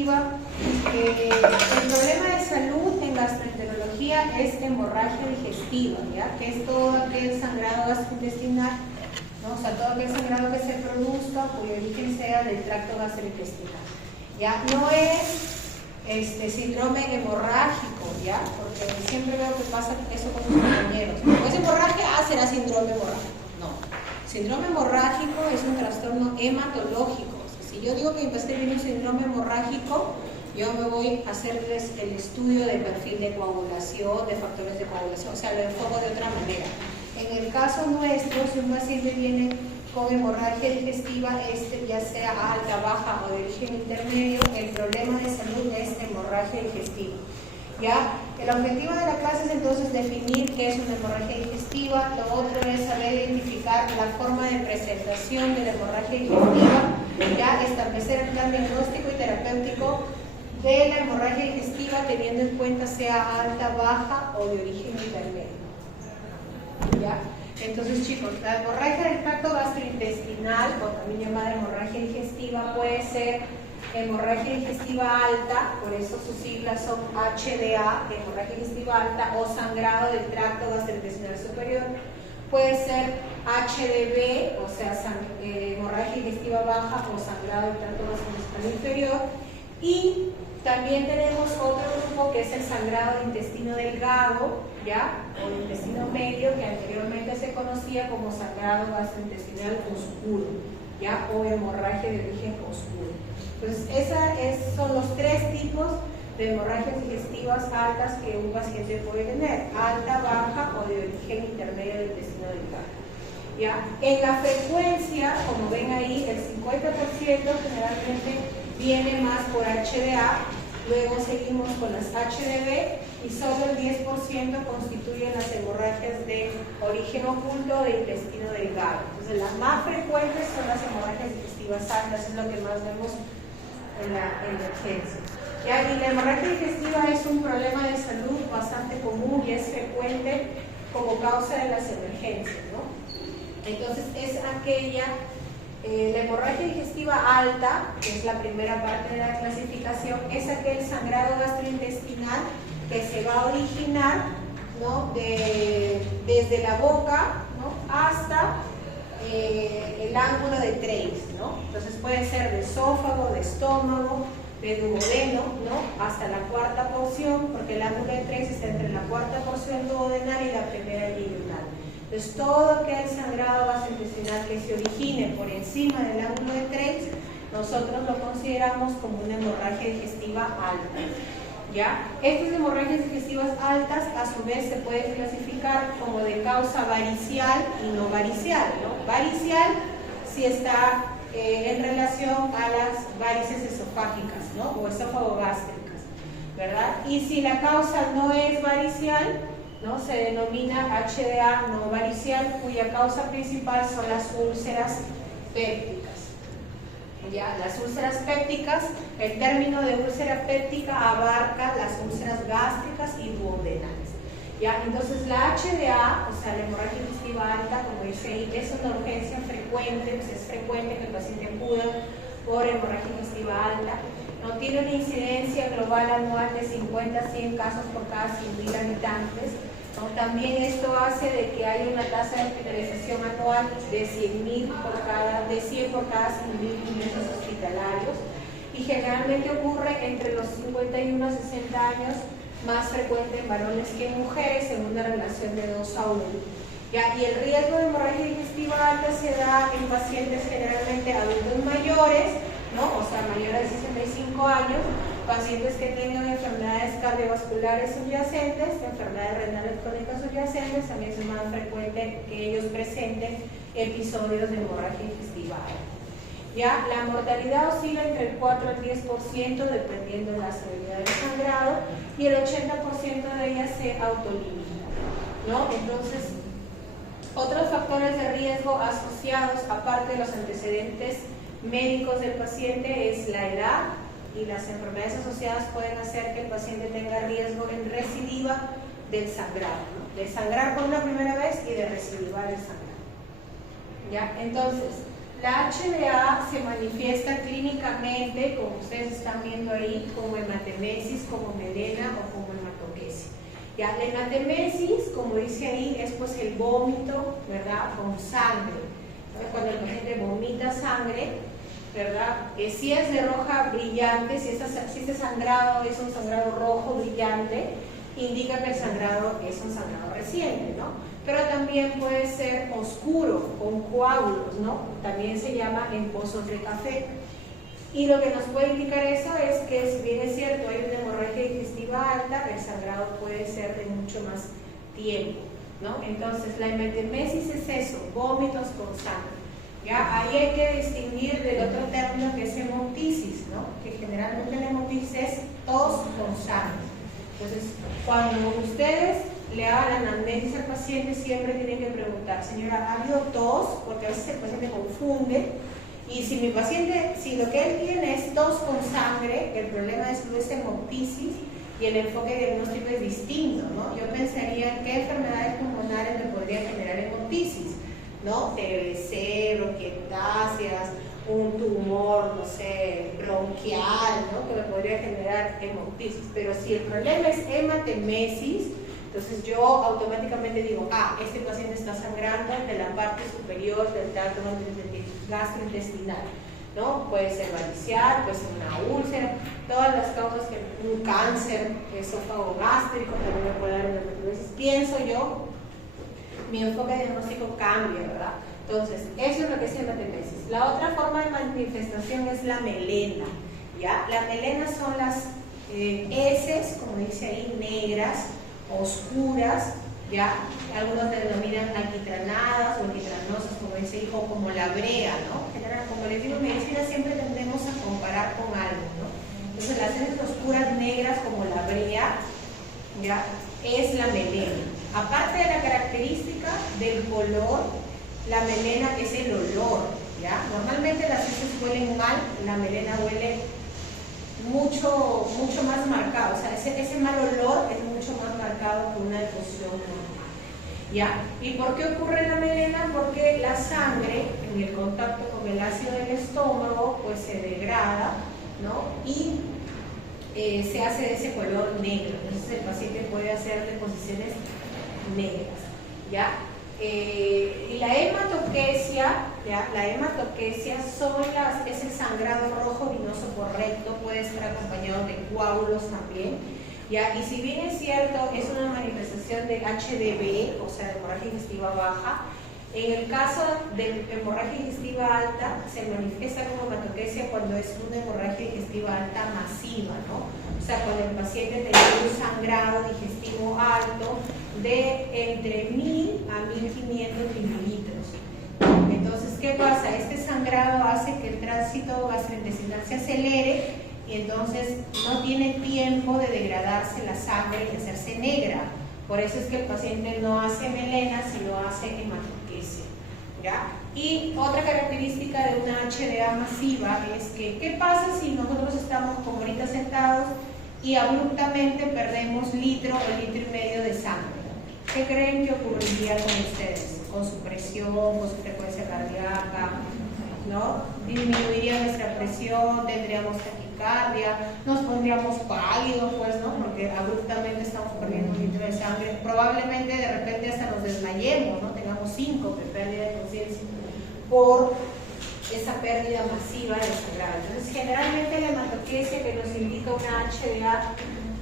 digestiva. El problema de salud en gastroenterología es hemorragia digestiva, ¿ya? Que es todo aquel sangrado gastrointestinal, ¿no? O sea, todo aquel sangrado que se produzca cuyo origen sea del tracto gastrointestinal. ¿Ya? No es síndrome hemorrágico, ¿ya? Porque siempre veo que pasa eso con sus compañeros. ¿No es hemorragia? Ah, será síndrome hemorrágico. No. Síndrome hemorrágico es un trastorno hematológico. O sea, si yo digo que mi paciente tiene un síndrome hemorrágico, yo me voy a hacerles el estudio del perfil de coagulación, de factores de coagulación, o sea, lo enfoco de otra manera. En el caso nuestro, si un paciente viene con hemorragia digestiva, ya sea alta, baja o de origen intermedio, el problema de salud es hemorragia digestiva. ¿Ya? El objetivo de la clase es entonces definir qué es una hemorragia digestiva. Lo otro es saber identificar la forma de presentación de la hemorragia digestiva, ya establecer el plan diagnóstico y terapéutico de la hemorragia digestiva teniendo en cuenta sea alta, baja o de origen intermedio. ¿Ya? Entonces, chicos, la hemorragia del tracto gastrointestinal, o también llamada hemorragia digestiva, puede ser hemorragia digestiva alta, por eso sus siglas son HDA, hemorragia digestiva alta, o sangrado del tracto gastrointestinal superior. Puede ser HDB, o sea, hemorragia digestiva baja o sangrado del tracto gastrointestinal inferior. Y también tenemos otro grupo que es el sangrado de intestino delgado, ¿ya? O el intestino medio, que anteriormente se conocía como sangrado gastrointestinal oscuro, ¿ya? O hemorragia de origen oscuro. Entonces, son los tres tipos de hemorragias digestivas altas que un paciente puede tener: alta, baja o de origen intermedio del intestino delgado. ¿Ya? En la frecuencia, como ven ahí, el 50% generalmente viene más por HDA, luego seguimos con las HDB y solo el 10% constituyen las hemorragias de origen oculto de intestino delgado. Entonces, las más frecuentes son las hemorragias digestivas altas, es lo que más vemos en la emergencia. ¿Ya? Y la hemorragia digestiva es un problema de salud bastante común y es frecuente como causa de las emergencias, ¿no? Entonces, es aquella, la hemorragia digestiva alta, que es la primera parte de la clasificación, es aquel sangrado gastrointestinal que se va a originar, ¿no? Desde la boca, ¿no? Hasta el ángulo de Treis, ¿no? Entonces puede ser de esófago, de estómago, de duodeno, ¿no? Hasta la cuarta porción, porque el ángulo de Treis está entre la cuarta porción duodenal y la primera yeyunal. Entonces, todo aquel sangrado gastrointestinal que se origine por encima del ángulo de Treis, nosotros lo consideramos como una hemorragia digestiva alta. ¿Ya? Estas hemorragias digestivas altas, a su vez, se pueden clasificar como de causa varicial y no varicial, ¿no? Varicial si está en relación a las varices esofágicas, ¿no? O esófago-gástricas, ¿verdad? Y si la causa no es varicial, ¿no? Se denomina HDA no varicial, cuya causa principal son las úlceras pépticas. ¿Ya? Las úlceras pépticas, el término de úlcera péptica abarca las úlceras gástricas y duodenales. ¿Ya? Entonces, la HDA, o sea, la hemorragia digestiva alta, como dice ahí, es una urgencia frecuente, pues es frecuente que el paciente acuda por hemorragia digestiva alta. No tiene una incidencia global anual de 50 a 100 casos por cada 100.000 habitantes. ¿No? También esto hace de que haya una tasa de hospitalización anual de 100 por cada 100.000 ingresos hospitalarios, y generalmente ocurre entre los 51 a 60 años, más frecuente en varones que en mujeres, en una relación de 2 a 1. ¿Ya? Y el riesgo de hemorragia digestiva alta se da en pacientes generalmente adultos mayores, ¿no? O sea, mayores de 65 años, pacientes que tengan enfermedades cardiovasculares subyacentes, enfermedades renales crónicas subyacentes, también es más frecuente que ellos presenten episodios de hemorragia digestiva alta. ¿Ya? La mortalidad oscila entre el 4 al 10% dependiendo de la severidad del sangrado, y el 80% de ellas se autolimita, ¿no? Entonces, otros factores de riesgo asociados, aparte de los antecedentes médicos del paciente, es la edad, y las enfermedades asociadas pueden hacer que el paciente tenga riesgo en recidiva del sangrado, ¿no? De sangrar por una primera vez y de recidivar el sangrado. ¿Ya? Entonces, La HDA se manifiesta clínicamente, como ustedes están viendo ahí, como hematemesis, como melena o como hematoquesia. Ya, la hematemesis, como dice ahí, es pues el vómito, ¿verdad?, con sangre. Entonces, cuando el paciente vomita sangre, ¿verdad?, si es de roja brillante, si este sangrado es un sangrado rojo brillante, indica que el sangrado es un sangrado reciente, ¿no? Pero también puede ser oscuro, con coágulos, ¿no? También se llama en pozos de café. Y lo que nos puede indicar eso es que, si bien es cierto, hay una hemorragia digestiva alta, el sangrado puede ser de mucho más tiempo, ¿no? Entonces, la hematemesis es eso, vómitos con sangre. ¿Ya? Ahí hay que distinguir del otro término que es hemoptisis, ¿no? Que generalmente la hemoptisis es tos con sangre. Entonces, cuando ustedes le hagan la anamnesis al paciente, siempre tienen que preguntar, señora, ¿ha habido tos? Porque a veces el paciente confunde. Y si mi paciente, si lo que él tiene es tos con sangre, el problema de salud es hemoptisis y el enfoque diagnóstico es distinto, ¿no? Yo pensaría en qué enfermedades pulmonares me podría generar hemoptisis, ¿no? TBC, bronquiectasias, un tumor, no sé, bronquial, ¿no?, que me podría generar hemoptisis. Pero si el problema es hematemesis, entonces yo automáticamente digo, este paciente está sangrando de la parte superior del tracto gastrointestinal, ¿no? Puede ser varicial, puede ser una úlcera, todas las causas que un cáncer esófago gástrico también me puede dar una hemoptisis. Pienso yo, mi enfoque diagnóstico cambia, ¿verdad? Entonces, eso es lo que es hematemesis. La otra forma de manifestación es la melena, ¿ya? La melena son las heces, como dice ahí, negras, oscuras, ¿ya? Algunos denominan alquitranadas o alquitranosas, como dice hijo, como la brea, ¿no? General, como les digo, en medicina siempre tendemos a comparar con algo, ¿no? Entonces, las heces oscuras negras como la brea, ¿ya?, es la melena. Aparte de la característica del color, la melena es el olor, ¿ya? Normalmente las heces huelen mal, la melena huele mucho más marcado, o sea, ese mal olor es mucho más marcado que una deposición normal, ¿ya? ¿Y por qué ocurre la melena? Porque la sangre, en el contacto con el ácido del estómago, pues se degrada, ¿no? Y se hace de ese color negro. Entonces el paciente puede hacer deposiciones negras, ¿ya? Y la hematoquesia, ¿ya? La hematoquesia es el sangrado rojo vinoso correcto, puede estar acompañado de coágulos también, ¿ya? Y si bien es cierto, es una manifestación de HDB, o sea, de hemorragia digestiva baja, en el caso de hemorragia digestiva alta, se manifiesta como hematoquesia cuando es una hemorragia digestiva alta masiva, ¿no? O sea, cuando el paciente tiene un sangrado digestivo alto de entre 1000 a 1500 mililitros. Entonces, ¿qué pasa? Este sangrado hace que el tránsito gastrointestinal se acelere y entonces no tiene tiempo de degradarse la sangre y hacerse negra. Por eso es que el paciente no hace melena, sino hace hematoquesia, ¿ya? Y otra característica de una HDA masiva es que, ¿qué pasa si nosotros estamos como ahorita sentados y abruptamente perdemos litro o litro y medio de sangre? ¿Qué creen que ocurriría con ustedes? Con su presión, con su frecuencia cardíaca, ¿no? Disminuiría nuestra presión, tendríamos taquicardia, nos pondríamos pálidos, pues, ¿no? Porque abruptamente estamos perdiendo un litro de sangre. Probablemente de repente hasta nos desmayemos, ¿no? Tengamos síncope, pérdida de conciencia, por esa pérdida masiva de sangrado. Entonces, generalmente la hematoquesia, que nos indica una HDA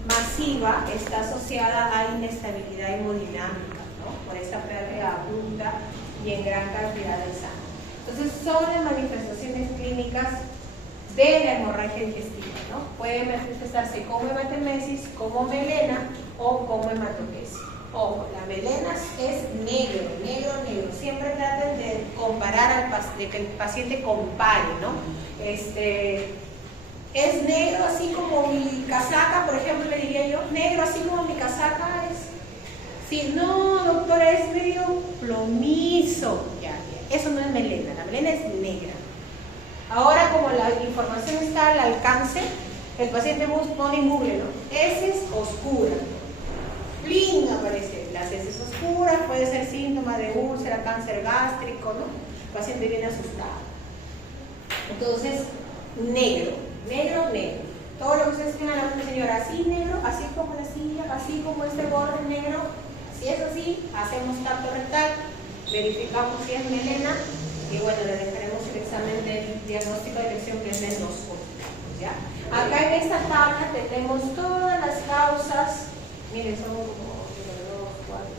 masiva, está asociada a inestabilidad hemodinámica, ¿no? Por esa pérdida abrupta y en gran cantidad de sangre. Entonces, son las manifestaciones clínicas de la hemorragia digestiva, ¿no? Puede manifestarse como hematemesis, como melena o como hematoquesia. Ojo, la melena es negro, negro, negro. Siempre traten de comparar de que el paciente compare, ¿no? Es negro así como mi casaca, por ejemplo, le diría yo, negro así como mi casaca es. Sí, no, doctora, es medio plomizo. Ya, eso no es melena, la melena es negra. Ahora, como la información está al alcance, el paciente pone en Google, ¿no? Heces oscura. ¡Pling! Aparece las heces oscuras, puede ser síntoma de úlcera, cáncer gástrico, ¿no? El paciente viene asustado. Entonces, negro. Todo lo que ustedes tengan a la señora, así negro, así como la silla, así como este borde negro, si es así, hacemos tacto rectal, verificamos si es melena y bueno, le dejaremos el examen del diagnóstico de elección que es la endoscopia, ¿ya? Acá en esta tabla tenemos todas las causas, miren, son como 2, 4,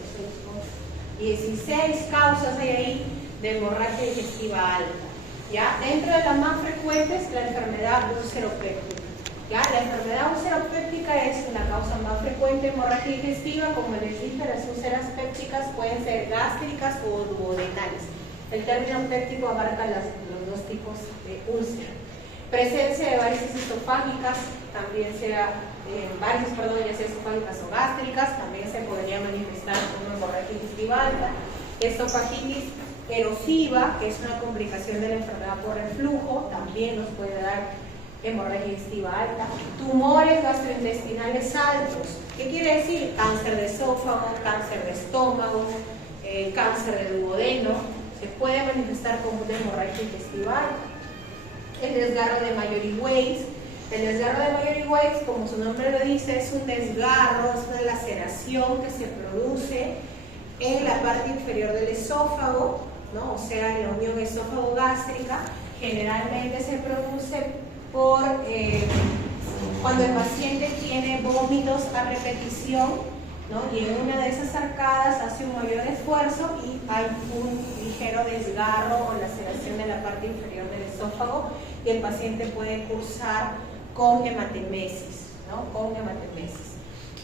6, 16 causas hay ahí de hemorragia digestiva alta, ¿ya? Dentro de las más frecuentes, la enfermedad úlcero-péptica. ¿Ya? La enfermedad úlcero-péptica es la causa más frecuente de hemorragia digestiva. Como les dije, las úlceras pépticas pueden ser gástricas o duodenales. El término péptico abarca los dos tipos de úlcera. Presencia de varices esofágicas, también sea ya sea esofágicas o gástricas, también se podría manifestar como hemorragia digestiva alta. Esofagitis erosiva, que es una complicación de la enfermedad por reflujo, también nos puede dar hemorragia digestiva alta. Tumores gastrointestinales altos. ¿Qué quiere decir? Cáncer de esófago, cáncer de estómago, cáncer de duodeno. Se puede manifestar como una hemorragia digestiva alta. El desgarro de Mallory-Weiss. El desgarro de Mallory-Weiss, como su nombre lo dice, es un desgarro, es una laceración que se produce en la parte inferior del esófago, ¿no? O sea, en la unión esófago-gástrica. Generalmente se produce por cuando el paciente tiene vómitos a repetición, ¿no? Y en una de esas arcadas hace un mayor esfuerzo y hay un ligero desgarro o laceración de la parte inferior del esófago y el paciente puede cursar con hematemesis, ¿no? Con hematemesis.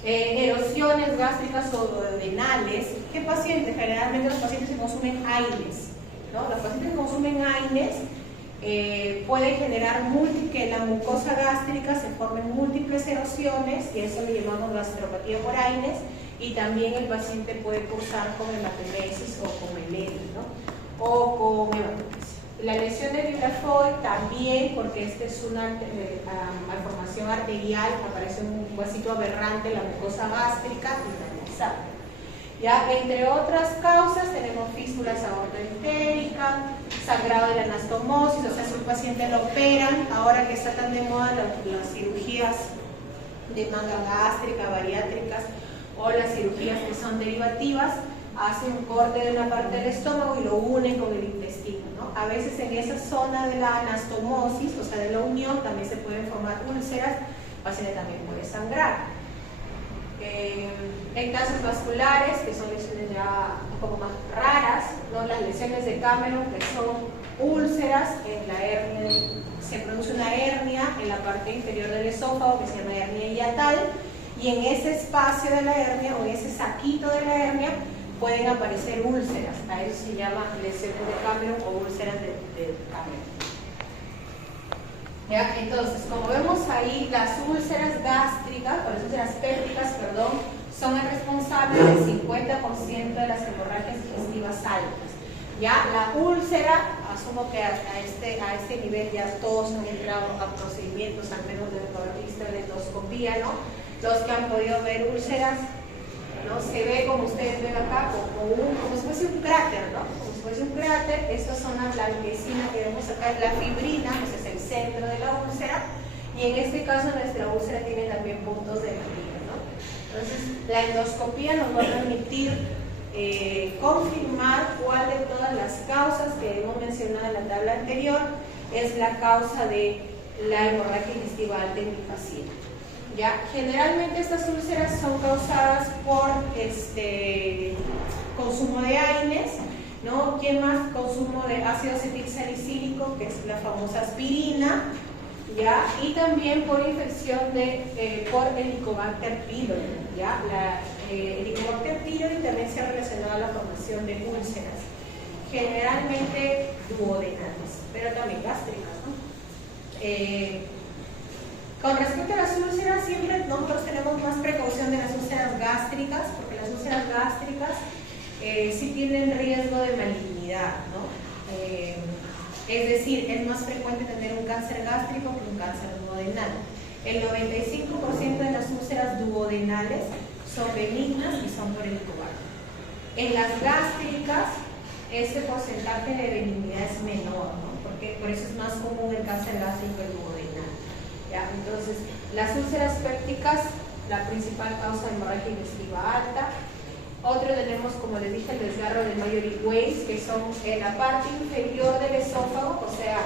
Erosiones gástricas o duodenales. ¿Qué pacientes? Generalmente los pacientes que consumen AINES, ¿no? Los pacientes que consumen AINES puede generar que la mucosa gástrica se formen múltiples erosiones y eso le llamamos gastropatía por AINES, y también el paciente puede cursar con hematemesis o con melena, ¿no? O con hematemesis. La lesión de Vibrafoy también, porque esta es una malformación arterial, aparece un vasito aberrante en la mucosa gástrica y la nasal. Ya, entre otras causas tenemos fístulas aortoentérica, sangrado de la anastomosis, o sea, si un paciente lo operan, ahora que está tan de moda las cirugías de manga gástrica, bariátricas o las cirugías que son derivativas, hacen un corte de una parte del estómago y lo unen con el intestino, ¿no? A veces en esa zona de la anastomosis, o sea, de la unión, también se pueden formar úlceras, el paciente también puede sangrar. Ectasias vasculares, que son lesiones ya un poco más raras, ¿no? Las lesiones de Cameron, que son úlceras en la hernia, se produce una hernia en la parte inferior del esófago que se llama hernia hiatal, y en ese espacio de la hernia o en ese saquito de la hernia pueden aparecer úlceras. A eso se llama lesiones de Cameron o úlceras de Cameron. ¿Ya? Entonces, como vemos ahí, las úlceras gástricas, o las úlceras pépticas, perdón, son el responsable del 50% de las hemorragias digestivas altas. Ya, la úlcera, asumo que a este nivel ya todos han entrado a procedimientos, al menos de haber visto la endoscopía, ¿no? Los que han podido ver úlceras, ¿no? Se ve, como ustedes ven acá, como si fuese un cráter, ¿no? Como si fuese un cráter. Esta zona blanquecina que vemos acá es la fibrina, pues es el centro de la úlcera, y en este caso nuestra úlcera tiene también puntos de fibrina, ¿no? Entonces, la endoscopía nos va a permitir confirmar cuál de todas las causas que hemos mencionado en la tabla anterior es la causa de la hemorragia digestiva alta en mi paciente. ¿Ya? Generalmente estas úlceras son causadas por consumo de AINES, ¿no? ¿Quién más? Consumo de ácido acetilsalicílico, que es la famosa aspirina, ¿ya? Y también por infección por Helicobacter pylori, ¿ya? El Helicobacter pylori también se ha relacionado a la formación de úlceras, generalmente duodenales, pero también gástricas, ¿no? Con respecto a las úlceras, siempre nosotros tenemos más precaución de las úlceras gástricas, porque las úlceras gástricas sí tienen riesgo de malignidad, ¿no? Es decir, es más frecuente tener un cáncer gástrico que un cáncer duodenal. El 95% de las úlceras duodenales son benignas y son por Helicobacter. En las gástricas, ese porcentaje de benignidad es menor, ¿no? Porque por eso es más común el cáncer gástrico duodenal. ¿Ya? Entonces, las úlceras pépticas, la principal causa de hemorragia digestiva alta. Otro tenemos, como les dije, el desgarro del Mallory Weiss, que son en la parte inferior del esófago. O sea,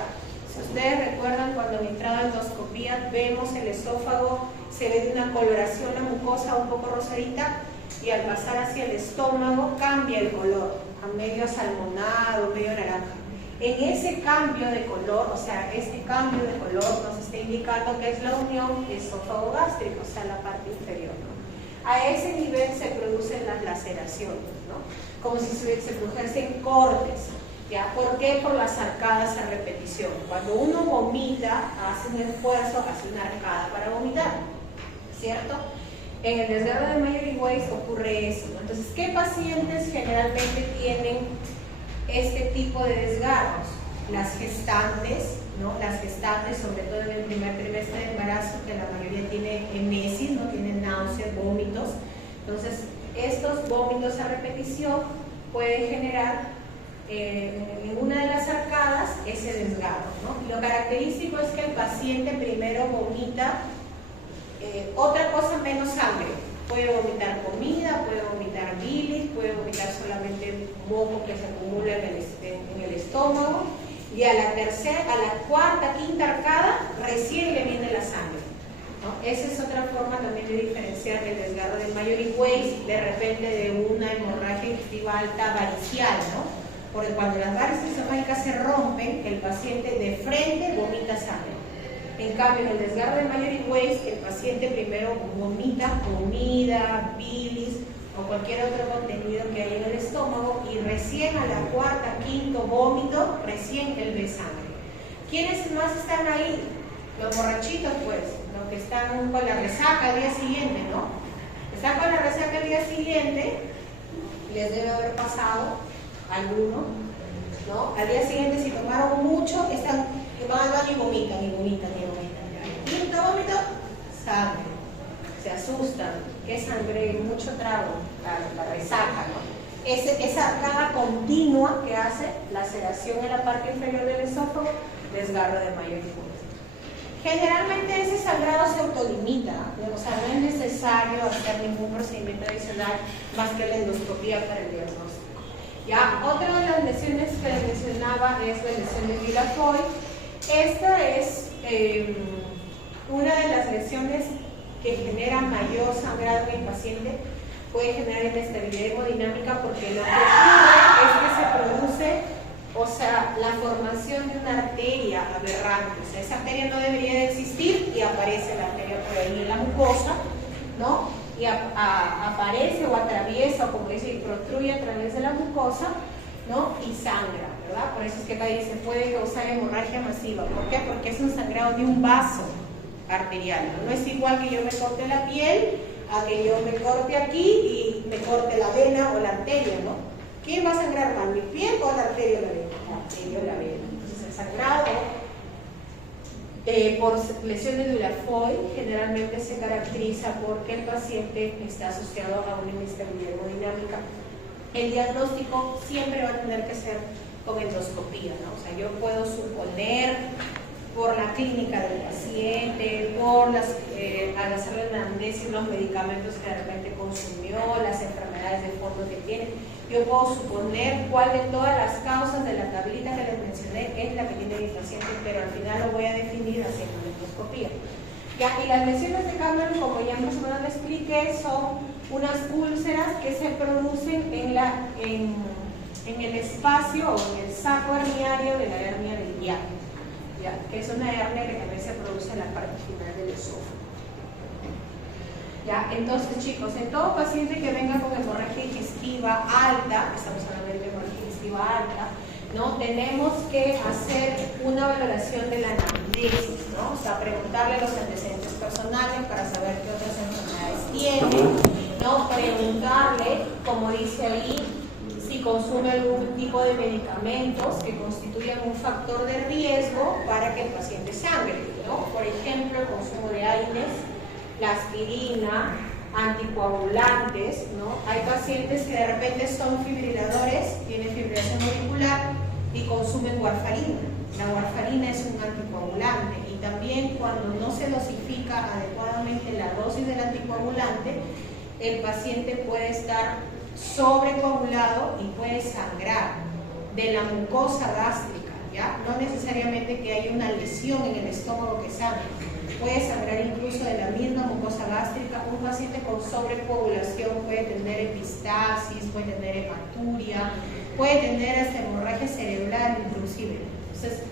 si ustedes recuerdan, cuando en entrada endoscopía vemos el esófago, se ve de una coloración la mucosa un poco rosadita, y al pasar hacia el estómago cambia el color a medio asalmonado, medio naranja. En ese cambio de color, o sea, este cambio de color nos está indicando que es la unión esófago-gástrica, o sea, la parte inferior, ¿no? A ese nivel se producen las laceraciones, ¿no? Como si se produjesen cortes, ¿ya? ¿Por qué? Por las arcadas a repetición. Cuando uno vomita, hace un esfuerzo, hace una arcada para vomitar, ¿cierto? En el desgarro de Mallory Weiss ocurre eso, ¿no? Entonces, ¿qué pacientes generalmente tienen este tipo de desgarros? Las gestantes, ¿no? Las gestantes, sobre todo en el primer trimestre de embarazo, que la mayoría tiene emesis, ¿no? Tienen náuseas, vómitos. Entonces, estos vómitos a repetición pueden generar en una de las arcadas ese desgarro, ¿no? Lo característico es que el paciente primero vomita otra cosa menos sangre. Puede vomitar comida, puede vomitar bilis, puede vomitar solamente moco que se acumula en el estómago, y a la cuarta, quinta arcada recién le viene la sangre, ¿no? Esa es otra forma también de diferenciar el desgarro del Mallory Weiss de repente de una hemorragia digestiva alta varicial, ¿no? Porque cuando las varices esofágicas se rompen, el paciente de frente vomita sangre. En cambio, en el desgarro de Mallory Weiss, el paciente primero vomita comida, bilis o cualquier otro contenido que hay en el estómago, y recién a la cuarta, quinto vómito, recién él ve sangre. ¿Quiénes más están ahí? Los borrachitos, pues, los que están con la resaca al día siguiente, ¿no? Están con la resaca al día siguiente, les debe haber pasado alguno, ¿no? Al día siguiente, si tomaron mucho, van al baño y vomitan, y vomitan, y vomitan. Quinto vómito, sangre. Se asustan. ¿Qué sangre? Mucho trago, la resaca, ¿no? Esa arcada continua que hace laceración en la parte inferior del esófago, desgarro de Mallory Weiss. Generalmente ese sangrado se autolimita, ¿no? O sea, no es necesario hacer ningún procedimiento adicional más que la endoscopía para el diagnóstico. Ya, otra de las lesiones que les mencionaba es la lesión de Villafloyd. Esta es una de las lesiones que genera mayor sangrado en el paciente. Puede generar inestabilidad hemodinámica porque lo que ocurre es que se produce, o sea, la formación de una arteria aberrante. O sea, esa arteria no debería de existir y aparece la arteria por ahí en la mucosa, ¿no? Y aparece o atraviesa, o como dice, y protruye a través de la mucosa, ¿no? Y sangra, ¿verdad? Por eso es que acá dice, puede causar hemorragia masiva. ¿Por qué? Porque es un sangrado de un vaso arterial, ¿no? No es igual que yo me corte la piel a que yo me corte aquí y me corte la vena o la arteria, ¿no? ¿Quién va a sangrar más, mi piel o la arteria o la vena? La arteria o la vena. Entonces el sangrado por lesiones de Villafloyd generalmente se caracteriza porque el paciente está asociado a una inestabilidad hemodinámica. El diagnóstico siempre va a tener que ser con endoscopía, ¿no? O sea, yo puedo suponer por la clínica del paciente, por al hacerle una anamnesis, los medicamentos que de repente consumió, las enfermedades de fondo que tiene, yo puedo suponer cuál de todas las causas de la tablita que les mencioné es la que tiene mi paciente, pero al final lo voy a definir haciendo una endoscopía. Ya, y las lesiones de Cameron, como ya más o menos les expliqué, son unas úlceras que se producen en el espacio o en el saco herniario de la hernia del hiato, ¿ya? Que es una hernia que también se produce en la parte final del esófago. ¿Ya? Entonces, chicos, en todo paciente que venga con hemorragia digestiva alta, estamos hablando de hemorragia digestiva alta, ¿no? Tenemos que hacer una valoración de la anamnesis, ¿no? O sea, preguntarle los antecedentes personales para saber qué otras enfermedades tiene, ¿no? Preguntarle, como dice ahí, si consume algún tipo de medicamentos que constituyan un factor de riesgo para que el paciente sangre, ¿no? Por ejemplo, el consumo de AINES, la aspirina, anticoagulantes, ¿no? Hay pacientes que de repente son fibriladores, tienen fibrilación auricular y consumen warfarina. La warfarina es un cuando no se dosifica adecuadamente la dosis del anticoagulante, el paciente puede estar sobrecoagulado y puede sangrar de la mucosa gástrica, ¿ya? No necesariamente que haya una lesión en el estómago que sangre, puede sangrar incluso de la misma mucosa gástrica. Un paciente con sobrecoagulación puede tener epistasis, puede tener hematuria, puede tener hasta hemorragia cerebral inclusive. Entonces,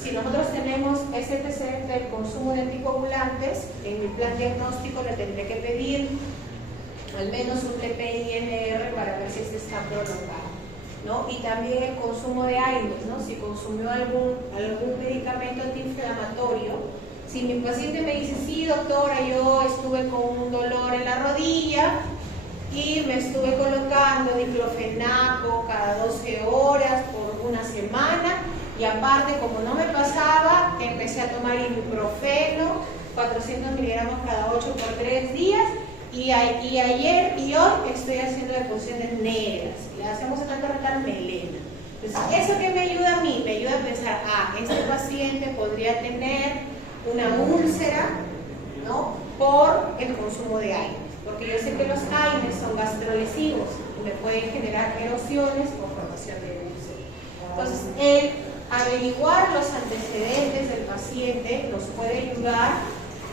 si nosotros tenemos ese antecedente del consumo de anticoagulantes, en mi plan diagnóstico le tendré que pedir al menos un TPI-NR para ver si este está prolongado, ¿no? Y también el consumo de AINES, ¿no? Si consumió algún medicamento antiinflamatorio. Si mi paciente me dice, sí doctora, yo estuve con un dolor en la rodilla y me estuve colocando diclofenaco cada 12 horas por una semana, y aparte, como no me pasaba, empecé a tomar ibuprofeno, 400 miligramos cada 8 por 3 días, y ayer y hoy estoy haciendo deposiciones negras, le hacemos a tratar melena. Entonces, ¿eso qué me ayuda a mí? Me ayuda a pensar, este paciente podría tener una úlcera, ¿no? Por el consumo de AINES, porque yo sé que los AINES son gastrolesivos y me pueden generar erosiones o formación de úlcera. Entonces, el averiguar los antecedentes del paciente nos puede ayudar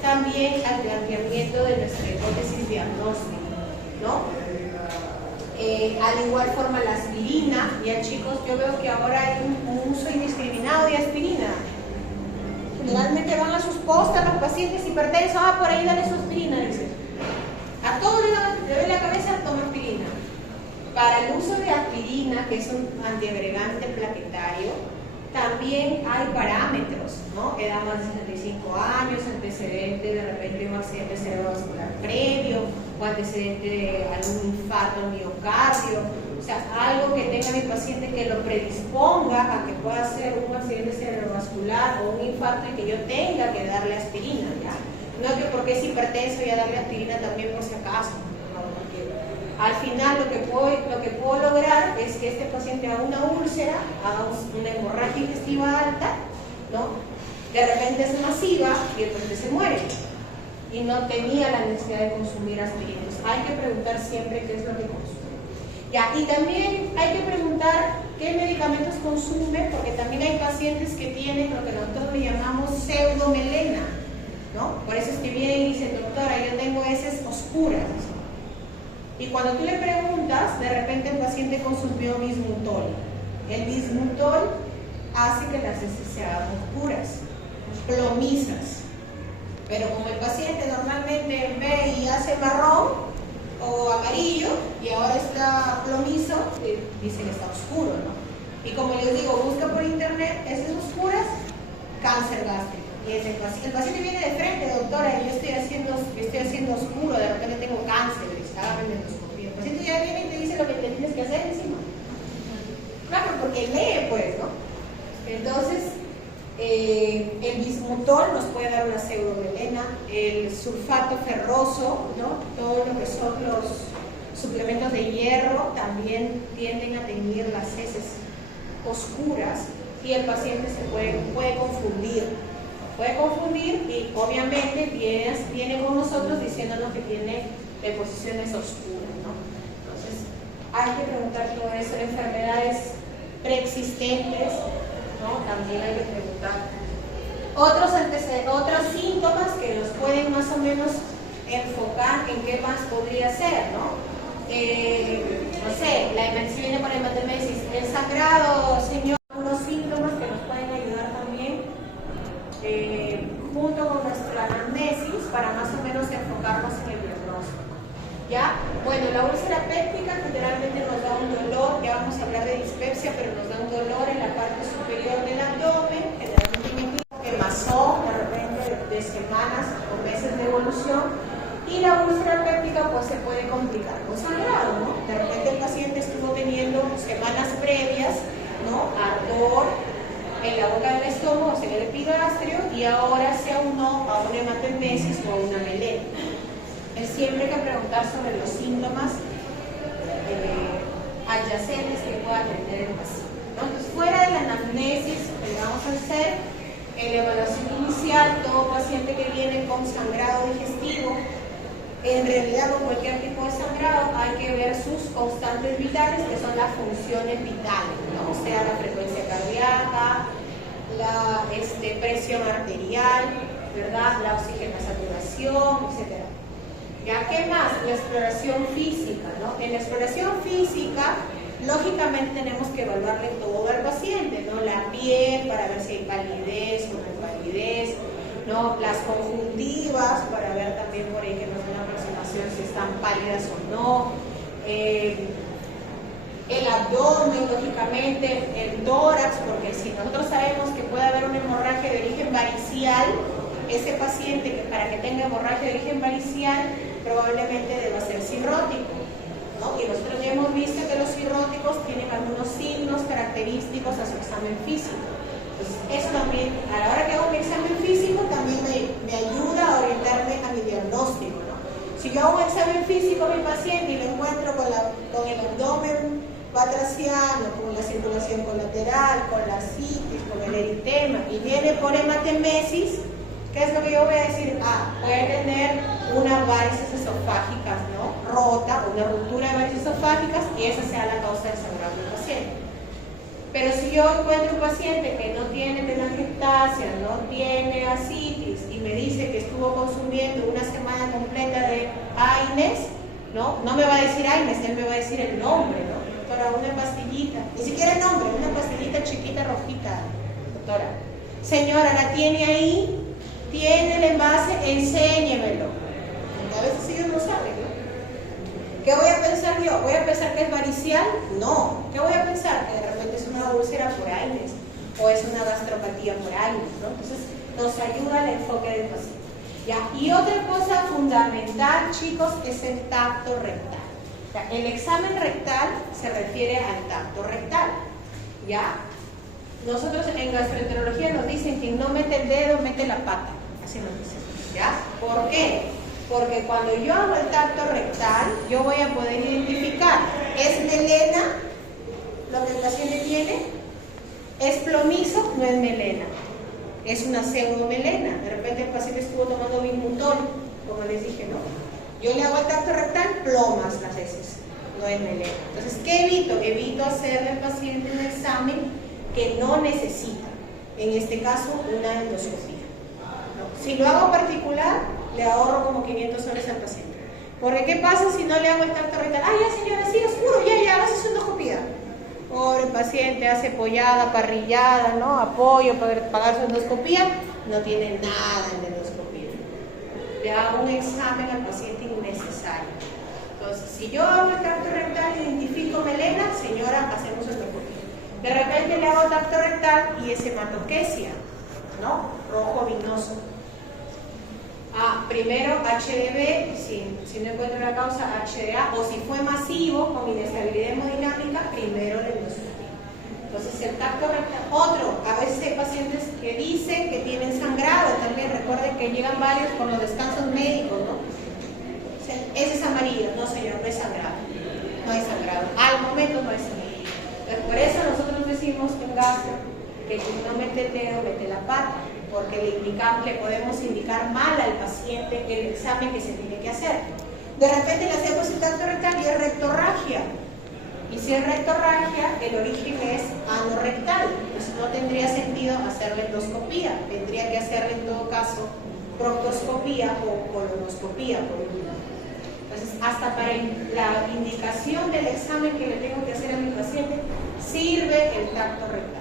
también al planteamiento de nuestra hipótesis diagnóstica, ¿no? Al igual forma la aspirina, ya chicos, yo veo que ahora hay un uso indiscriminado de aspirina. Generalmente van a sus postas los pacientes hipertensos, por ahí dale su aspirina, dicen. A todos le duele la cabeza, toma aspirina. Para el uso de aspirina, que es un antiagregante plaquetario, también hay parámetros, ¿no? Edad más de 65 años, antecedente de repente un accidente cerebrovascular previo, o antecedente de algún infarto al miocardio, o sea, algo que tenga mi paciente que lo predisponga a que pueda ser un accidente cerebrovascular o un infarto y que yo tenga que darle aspirina, ¿ya? No que porque es hipertenso ya darle aspirina también por si acaso, ¿no? Porque al final lo que puedo lograr es que este paciente haga una úlcera, haga una hemorragia digestiva alta, ¿no? De repente es masiva y el paciente se muere y no tenía la necesidad de consumir aspirina. Entonces, hay que preguntar siempre qué es lo que consume. Ya, y también hay que preguntar qué medicamentos consume, porque también hay pacientes que tienen lo que nosotros le llamamos pseudomelena, ¿no? Por eso es que vienen y dicen, doctora, yo tengo heces oscuras. Y cuando tú le preguntas, de repente el paciente consumió bismutol. El bismutol hace que las heces se hagan oscuras, plomizas. Pero como el paciente normalmente ve y hace marrón o amarillo y ahora está plomizo, dice que está oscuro, ¿no? Y como les digo, busca por internet heces oscuras, cáncer gástrico. Y el paciente viene de frente, doctora, yo estoy haciendo oscuro, de repente tengo cáncer, hágame endoscopía. El paciente ya viene y te dice lo que te tienes que hacer encima. Claro, porque lee, pues, ¿no? Entonces, el bismutol nos puede dar una pseudomelena, el sulfato ferroso, ¿no? Todo lo que son los suplementos de hierro también tienden a teñir las heces oscuras y el paciente se puede confundir. Puede confundir y obviamente viene con nosotros diciéndonos que tiene deposiciones oscuras, ¿no? Entonces, hay que preguntar todo eso, enfermedades preexistentes, ¿no? También hay que preguntar. Otros síntomas que nos pueden más o menos enfocar en qué más podría ser, ¿no? No sé, si viene por hematemesis, el sangrado, señor, unos síntomas que nos pueden ayudar también junto con nuestra anamnesis para más o menos enfocarnos en el diagnóstico. ¿Ya? Bueno, la úlcera péptica generalmente nos da un dolor, ya vamos a hablar de dispepsia, pero nos da un dolor en la parte superior del abdomen, generalmente quemazón, de repente de semanas o meses de evolución, y la úlcera péptica pues se puede complicar con sangrado, ¿no? De repente el paciente estuvo teniendo semanas previas, ¿no? Ardor en la boca del estómago, en el epigastrio, y ahora se aunó a una hematemesis o a una melena. Siempre hay que preguntar sobre los síntomas adyacentes que pueda tener el paciente, ¿no? Entonces, fuera de la anamnesis, lo que vamos a hacer En la evaluación inicial, todo paciente que viene con sangrado digestivo, en realidad con cualquier tipo de sangrado, hay que ver sus constantes vitales, que son las funciones vitales, ¿no? O sea, la frecuencia cardíaca, la presión arterial, ¿verdad? La oxigenosaturación, etc. ¿Ya qué más? La exploración física, ¿no? En la exploración física, lógicamente tenemos que evaluarle todo al paciente, ¿no? La piel para ver si hay palidez o no hay palidez, ¿no? Las conjuntivas para ver también por ahí que nos den una aproximación si están pálidas o no. El abdomen, lógicamente, el tórax, porque si nosotros sabemos que puede haber una hemorragia de origen varicial, ese paciente que para que tenga hemorragia de origen varicial probablemente deba ser cirrótico, ¿no? Y nosotros ya hemos visto que los cirróticos tienen algunos signos característicos a su examen físico. Entonces, eso también, a la hora que hago mi examen físico, también me ayuda a orientarme a mi diagnóstico, ¿no? Si yo hago un examen físico a mi paciente y lo encuentro con el abdomen batraciano, con la circulación colateral, con la citis, con el eritema, y viene por hematemesis, ¿qué es lo que yo voy a decir? Puede tener una varices esofágicas, ¿no? Rota, una ruptura de varices esofágicas, y esa sea la causa del sangrado del paciente. Pero si yo encuentro un paciente que no tiene telangiectasia, no tiene ascitis, y me dice que estuvo consumiendo una semana completa de AINES, ¿no? No me va a decir AINES, él me va a decir el nombre, ¿no? Doctora, una pastillita, ni siquiera el nombre, una pastillita chiquita rojita, doctora. Señora, ¿la tiene ahí? ¿Tiene el envase? Enséñemelo. A veces ellos no saben, ¿no? ¿Qué voy a pensar yo? ¿Voy a pensar que es varicial? No. ¿Qué voy a pensar? Que de repente es una úlcera por AINES o es una gastropatía por AINES, ¿no? Entonces nos ayuda el enfoque del paciente. ¿Ya? Y otra cosa fundamental, chicos, es el tacto rectal. ¿Ya? El examen rectal se refiere al tacto rectal. ¿Ya? Nosotros en gastroenterología nos dicen que no mete el dedo, mete la pata. Así nos dicen. ¿Ya? ¿Por qué? Porque cuando yo hago el tacto rectal, yo voy a poder identificar, ¿es melena lo que el paciente tiene? ¿Es plomizo? No es melena. Es una pseudomelena. De repente el paciente estuvo tomando Vinmutol, como les dije, ¿no? Yo le hago el tacto rectal, plomas las heces, no es melena. Entonces, ¿qué evito? Evito hacerle al paciente un examen que no necesita, en este caso, una endoscopía, ¿no? Si lo hago particular, le ahorro como 500 soles al paciente. Porque ¿qué pasa si no le hago el tacto rectal? Ya señora, sí, oscuro, ya, hagas su endoscopía. Pobre paciente, hace pollada, parrillada, ¿no? Apoyo para pagar su endoscopía, no tiene nada en la endoscopía. Le hago un examen al paciente innecesario. Entonces, si yo hago el tacto rectal, identifico melena, señora, hacemos endoscopía. De repente le hago tacto rectal y es hematoquesia, ¿no? Rojo vinoso. Primero HDB, si no encuentro la causa, HDA, o si fue masivo con inestabilidad hemodinámica, primero la endoscopía. Entonces el tacto rectal. Otro, a veces hay pacientes que dicen que tienen sangrado, también recuerden que llegan varios por los descansos médicos, ¿no? Ese es amarillo, no señor, no hay sangrado. No hay sangrado, al momento no hay sangrado. Entonces, por eso nosotros decimos en gastro que si no mete el dedo, mete la pata, porque le podemos indicar mal al paciente el examen que se tiene que hacer. De repente le hacemos el tacto rectal y es rectorragia. Y si es rectorragia, el origen es anorrectal. Entonces no tendría sentido hacerle endoscopía. Tendría que hacerle en todo caso proctoscopía o colonoscopía, por ejemplo. Entonces, hasta para la indicación del examen que le tengo que hacer a mi paciente, sirve el tacto rectal.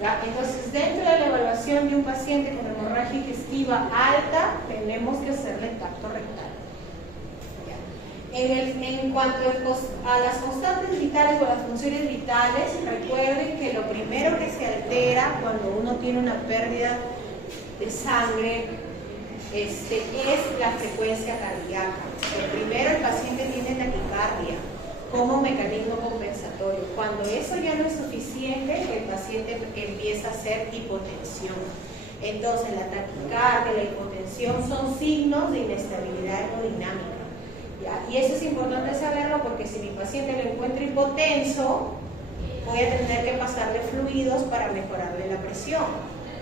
¿Ya? Entonces, dentro de la evaluación de un paciente con hemorragia digestiva alta, tenemos que hacerle tacto rectal. ¿Ya? En cuanto a las constantes vitales o las funciones vitales, recuerden que lo primero que se altera cuando uno tiene una pérdida de sangre es la frecuencia cardíaca. Primero el paciente tiene taquicardia como mecanismo compensatorio. Cuando eso ya no es suficiente, el paciente empieza a hacer hipotensión. Entonces la taquicardia, la hipotensión son signos de inestabilidad hemodinámica. ¿Ya? Y eso es importante saberlo porque si mi paciente lo encuentra hipotenso, voy a tener que pasarle fluidos para mejorarle la presión,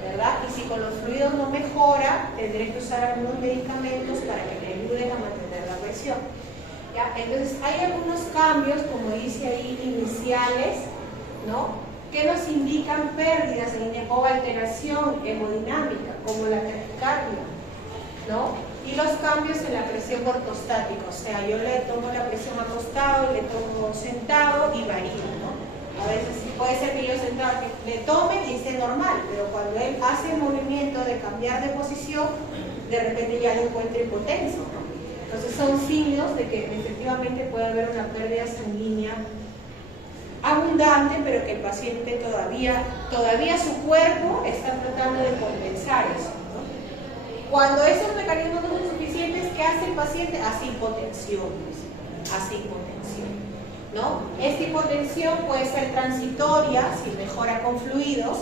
¿verdad? Y si con los fluidos no mejora, tendré que usar algunos medicamentos para que me ayuden a mantener la presión. ¿Ya? Entonces, hay algunos cambios, como dice ahí, iniciales, ¿no?, que nos indican pérdidas o alteración hemodinámica, como la taquicardia, ¿no? Y los cambios en la presión ortostática, o sea, yo le tomo la presión acostado, le tomo sentado y varía, ¿no? A veces puede ser que yo sentado le tome y esté normal, pero cuando él hace el movimiento de cambiar de posición, de repente ya lo encuentra hipotenso, ¿no? Entonces son signos de que efectivamente puede haber una pérdida sanguínea abundante, pero que el paciente todavía su cuerpo está tratando de compensar eso, ¿no? Cuando esos mecanismos no son suficientes, ¿qué hace el paciente? Hace hipotensión, ¿no? Esta hipotensión puede ser transitoria, si mejora con fluidos,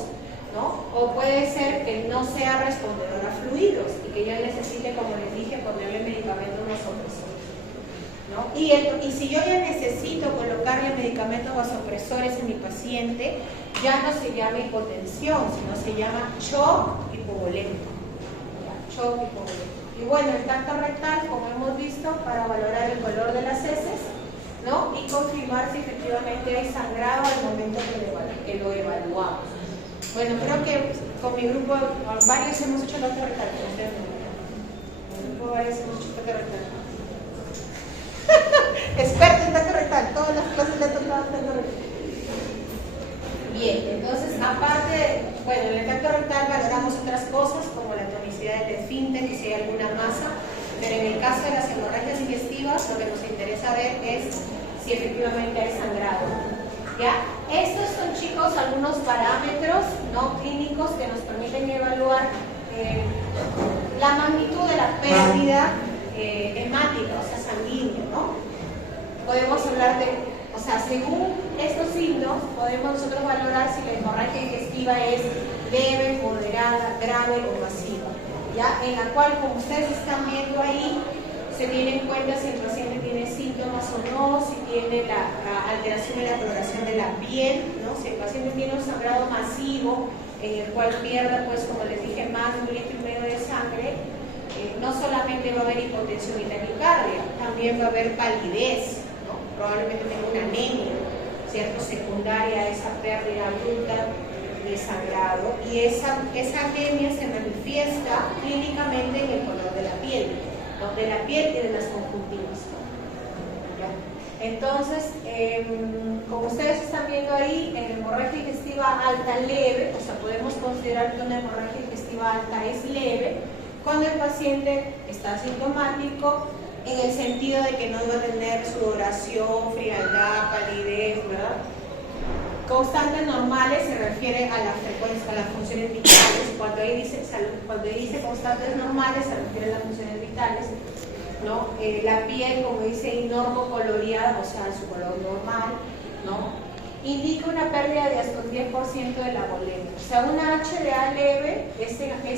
¿no? O puede ser que no sea respondedor a fluidos y que yo necesite, como les dije, ponerle medicamentos vasopresores, ¿no? Y si yo ya necesito colocarle medicamentos vasopresores en mi paciente, ya no se llama hipotensión, sino se llama shock hipovolémico. Shock hipovolémico. Y bueno, el tacto rectal, como hemos visto, para valorar el color de las heces, ¿no? Y confirmar si efectivamente hay sangrado al momento que lo evaluamos. Bueno, creo que con mi grupo varios hemos hecho tacto rectal. Con mi grupo varios hemos hecho tacto rectal. Experto en tacto rectal, todas las clases le han tocado tacto rectal. Bien, entonces aparte, bueno, en el tacto rectal valoramos otras cosas como la tonicidad del esfínter y si hay alguna masa, pero en el caso de las hemorragias digestivas lo que nos interesa ver es si efectivamente hay sangrado. ¿Ya? Estos son, chicos, algunos parámetros no clínicos que nos permiten evaluar la magnitud de la pérdida hemática, o sea, sanguínea, ¿no? Podemos hablar de, o sea, según estos signos, podemos nosotros valorar si la hemorragia digestiva es leve, moderada, grave o masiva, ¿ya? En la cual, como ustedes están viendo ahí, se tiene en cuenta si el paciente tiene síntomas o no, si tiene la alteración en la coloración de la piel, ¿no? Si el paciente tiene un sangrado masivo, en el cual pierda, pues, como les dije, más de 1,5 litros de sangre, no solamente va a haber hipotensión y taquicardia, también va a haber palidez, ¿no? Probablemente tenga una anemia, ¿cierto?, secundaria a esa pérdida abrupta de sangrado, y esa anemia se manifiesta clínicamente en el color de la piel, ¿no? De la piel y de las conjuntivas, ¿ya? Entonces, como ustedes están viendo ahí, en hemorragia digestiva alta leve, o sea, podemos considerar que una hemorragia digestiva alta es leve cuando el paciente está asintomático, en el sentido de que no va a tener sudoración, frialdad, palidez, ¿verdad? Constantes normales se refiere a la frecuencia, a las funciones vitales. Cuando ahí dice constantes normales se refiere a las funciones vitales, ¿no? La piel, como dice, inormo coloreada, o sea, su color normal, ¿no? Indica una pérdida de hasta un 10% de la volemia. O sea, una HDA leve es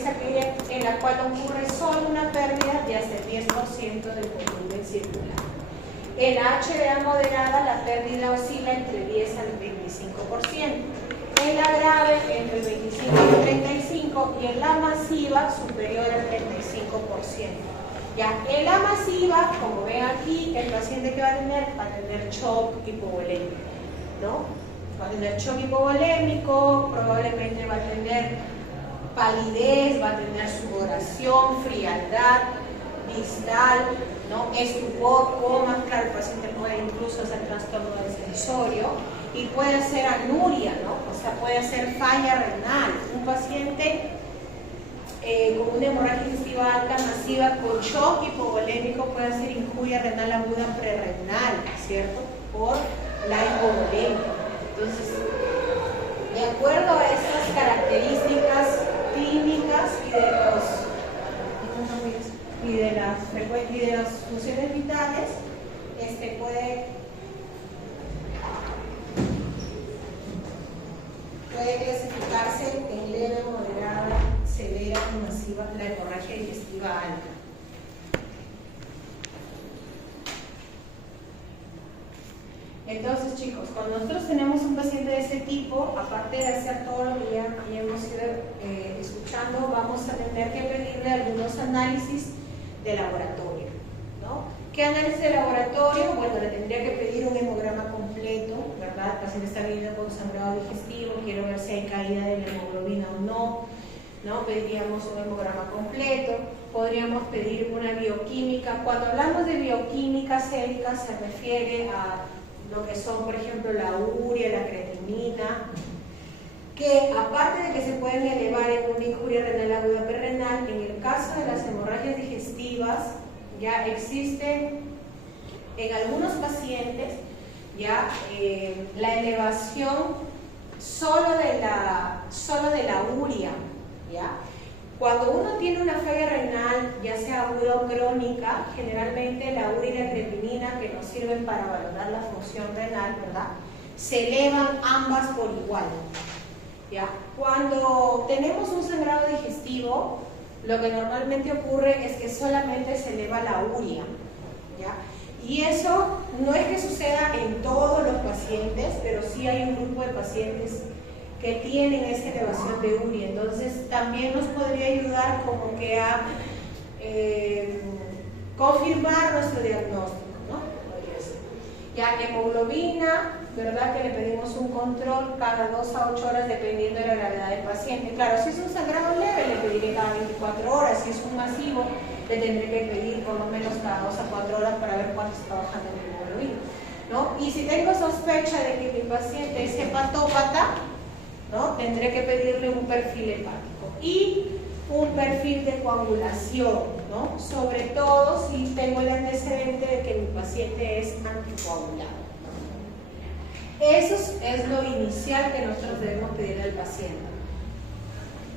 aquella en la cual ocurre solo una pérdida de hasta el 10% del volumen circular. En la HDA moderada la pérdida oscila entre 10 al 25%. En la grave entre el 25 y el 35%, y en la masiva superior al 35%. Ya, en la masiva, como ven aquí, el paciente que va a tener shock hipovolémico, ¿no? Va a tener shock hipovolémico, probablemente va a tener palidez, va a tener sudoración, frialdad, distal, ¿no? Estupor, coma, claro, el paciente puede incluso hacer trastorno del sensorio y puede hacer anuria, ¿no? O sea, puede hacer falla renal. Un paciente con una hemorragia digestiva alta masiva con shock hipovolémico puede hacer injuria renal aguda prerrenal, ¿cierto? Por la hipovolemia. Entonces, de acuerdo a estas características clínicas y de las funciones vitales, puede clasificarse en leve, moderada, severa y masiva la hemorragia digestiva alta. Entonces, chicos, cuando nosotros tenemos un paciente de ese tipo, aparte de hacer todo lo que ya hemos ido escuchando, vamos tener que pedirle algunos análisis de laboratorio, ¿no? ¿Qué análisis de laboratorio? Bueno, le tendría que pedir un hemograma completo, ¿verdad? El paciente está viniendo con sangrado digestivo, quiero ver si hay caída de la hemoglobina o no, ¿no? Pediríamos un hemograma completo. Podríamos pedir una bioquímica. Cuando hablamos de bioquímica sérica se refiere a lo que son, por ejemplo, la urea, la creatinina, que aparte de que se pueden elevar en una injuria renal aguda perrenal, en el caso de las hemorragias digestivas ya existe en algunos pacientes ya la elevación solo de la urea, ¿ya? Cuando uno tiene una falla renal, ya sea aguda o crónica, generalmente la urea y la creatinina, que nos sirven para valorar la función renal, ¿verdad?, se elevan ambas por igual, ¿ya? Cuando tenemos un sangrado digestivo, lo que normalmente ocurre es que solamente se eleva la urea, ¿ya? Y eso no es que suceda en todos los pacientes, pero sí hay un grupo de pacientes que tienen esa elevación de urea. Entonces también nos podría ayudar como que a confirmar nuestro diagnóstico, ¿no? Podría ser. Ya hemoglobina, ¿verdad? Que le pedimos un control cada 2 a 8 horas dependiendo de la gravedad del paciente. Claro, si es un sangrado leve le pediré cada 24 horas, si es un masivo le tendré que pedir por lo menos cada 2 a 4 horas para ver cuánto está bajando la hemoglobina, ¿no? Y si tengo sospecha de que mi paciente es hepatópata, ¿no?, tendré que pedirle un perfil hepático y un perfil de coagulación, ¿no?, sobre todo si tengo el antecedente de que mi paciente es anticoagulado. Eso es lo inicial que nosotros debemos pedirle al paciente.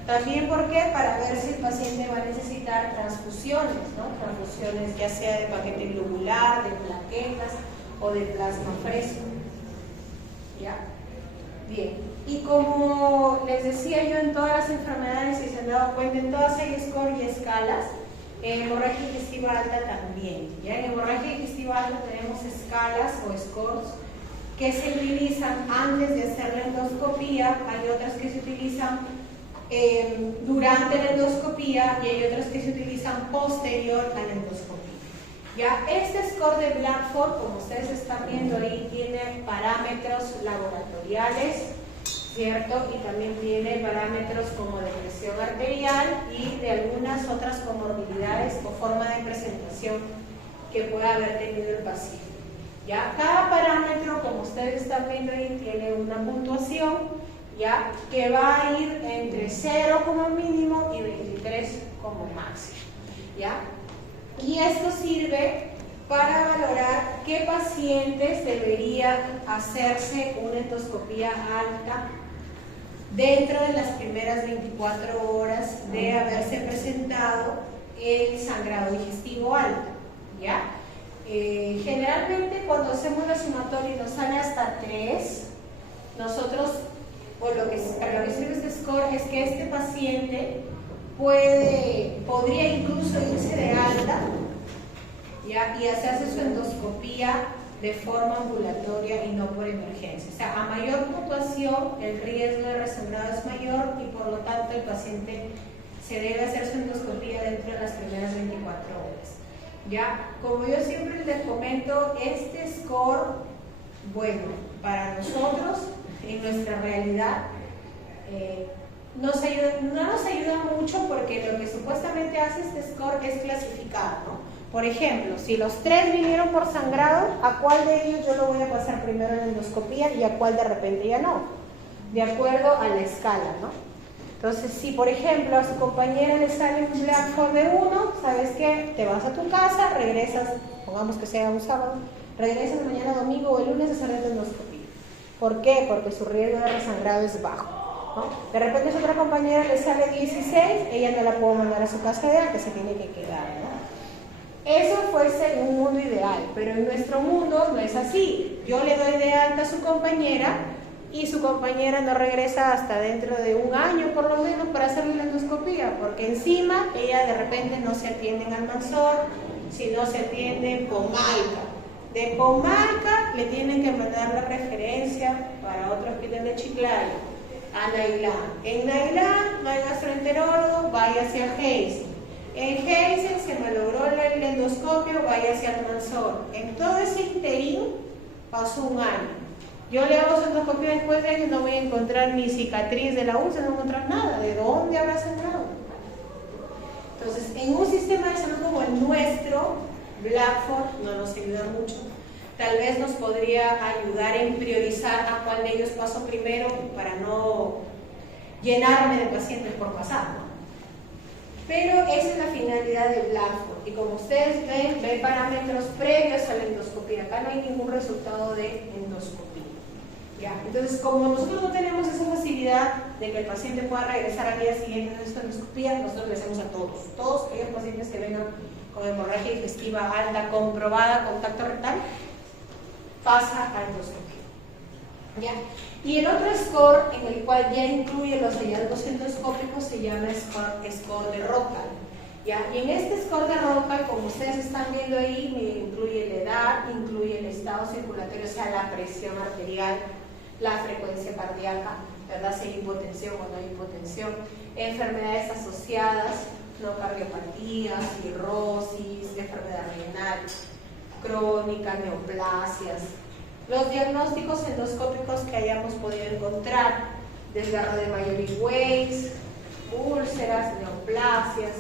También, ¿por qué? Para ver si el paciente va a necesitar transfusiones, ¿no?, transfusiones ya sea de paquete globular, de plaquetas o de plasma fresco, ¿ya? Bien. Y como les decía yo, en todas las enfermedades, si se han dado cuenta, en todas hay score y escalas. En hemorragia digestiva alta también. ¿Ya? En hemorragia digestiva alta tenemos escalas o scores que se utilizan antes de hacer la endoscopía, hay otras que se utilizan durante la endoscopía y hay otras que se utilizan posterior a la endoscopía. ¿Ya? Este score de Blackford, como ustedes están viendo ahí, tiene parámetros laboratoriales, ¿cierto? Y también tiene parámetros como de presión arterial y de algunas otras comorbilidades o forma de presentación que pueda haber tenido el paciente. ¿Ya? Cada parámetro, como ustedes están viendo ahí, tiene una puntuación, ¿ya?, que va a ir entre 0 como mínimo y 23 como máximo, ¿ya? Y esto sirve para valorar qué pacientes deberían hacerse una endoscopía alta dentro de las primeras 24 horas de haberse presentado el sangrado digestivo alto, ¿ya? Generalmente cuando hacemos la sumatoria y nos sale hasta 3, nosotros, para lo que sirve este score es que este paciente podría incluso irse de alta, ¿ya?, y hacerse su endoscopía de forma ambulatoria y no por emergencia. O sea, a mayor puntuación el riesgo de resangrado es mayor y por lo tanto el paciente se debe hacer su endoscopía dentro de las primeras 24 horas. ¿Ya? Como yo siempre les comento, este score, bueno, para nosotros, en nuestra realidad, no nos ayuda mucho porque lo que supuestamente hace este score es clasificar, ¿no? Por ejemplo, si los 3 vinieron por sangrado, ¿a cuál de ellos yo lo voy a pasar primero en la endoscopía y a cuál de repente ya no? De acuerdo a la escala, ¿no? Entonces, si por ejemplo a su compañera le sale un Blackford de 1, ¿sabes qué? Te vas a tu casa, regresas, pongamos que sea un sábado, regresas mañana domingo o el lunes a hacer la endoscopía. ¿Por qué? Porque su riesgo de resangrado es bajo, ¿no? De repente a su otra compañera le sale 16, ella no la puedo mandar a su casa de alta, se tiene que quedar, ¿no? Eso fuese un mundo ideal, pero en nuestro mundo no es así. Yo le doy de alta a su compañera y su compañera no regresa hasta dentro de un año por lo menos para hacerle la endoscopía, porque encima ella de repente no se atiende en Almanzor, sino se atiende en Comalca. De Comalca le tienen que mandar la referencia para otro hospital de Chiclayo. a Nailán. En Nailán no hay gastroenterólogo, vaya hacia Heisen. En Heisen se malogró el endoscopio, vaya hacia Almanzor. En todo ese interín pasó un año. Yo le hago su endoscopio después de años, no voy a encontrar ni cicatriz de la úlcera, no voy a encontrar nada. ¿De dónde habrá sangrado? Entonces, en un sistema de salud como el nuestro, Blackford no nos ayuda mucho. Tal vez nos podría ayudar en priorizar a cuál de ellos paso primero para no llenarme de pacientes por pasar, ¿no? Pero esa es la finalidad de Blackford. Y como ustedes ven, ve parámetros previos a la endoscopía. Acá no hay ningún resultado de endoscopía. ¿Ya? Entonces, como nosotros no tenemos esa facilidad de que el paciente pueda regresar al día siguiente de esta endoscopía, nosotros le hacemos a todos aquellos pacientes que vengan con hemorragia digestiva alta comprobada, contacto rectal, pasa a endoscopía. ¿Ya? Y el otro score, en el cual ya incluye los hallazgos endoscópicos, se llama score de Rockall. ¿Ya? Y en este score de Rockall, como ustedes están viendo ahí, me incluye la edad, incluye el estado circulatorio, o sea, la presión arterial, la frecuencia cardíaca, ¿verdad? Si hay hipotensión o no hay hipotensión, enfermedades asociadas, no cardiopatía, cirrosis, enfermedad renal crónica, neoplasias, los diagnósticos endoscópicos que hayamos podido encontrar, desgarro de Mallory-Weiss, úlceras, neoplasias,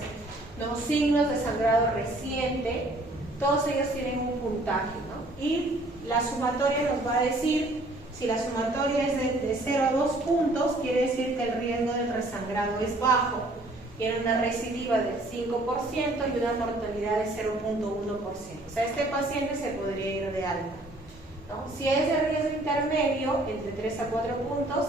los signos de sangrado reciente, todos ellos tienen un puntaje, ¿no? Y la sumatoria nos va a decir, si la sumatoria es de 0 a 2 puntos, quiere decir que el riesgo del resangrado es bajo, tiene una recidiva del 5% y una mortalidad de 0.1%. O sea, este paciente se podría ir de alta, ¿no? Si es de riesgo intermedio, entre 3 a 4 puntos,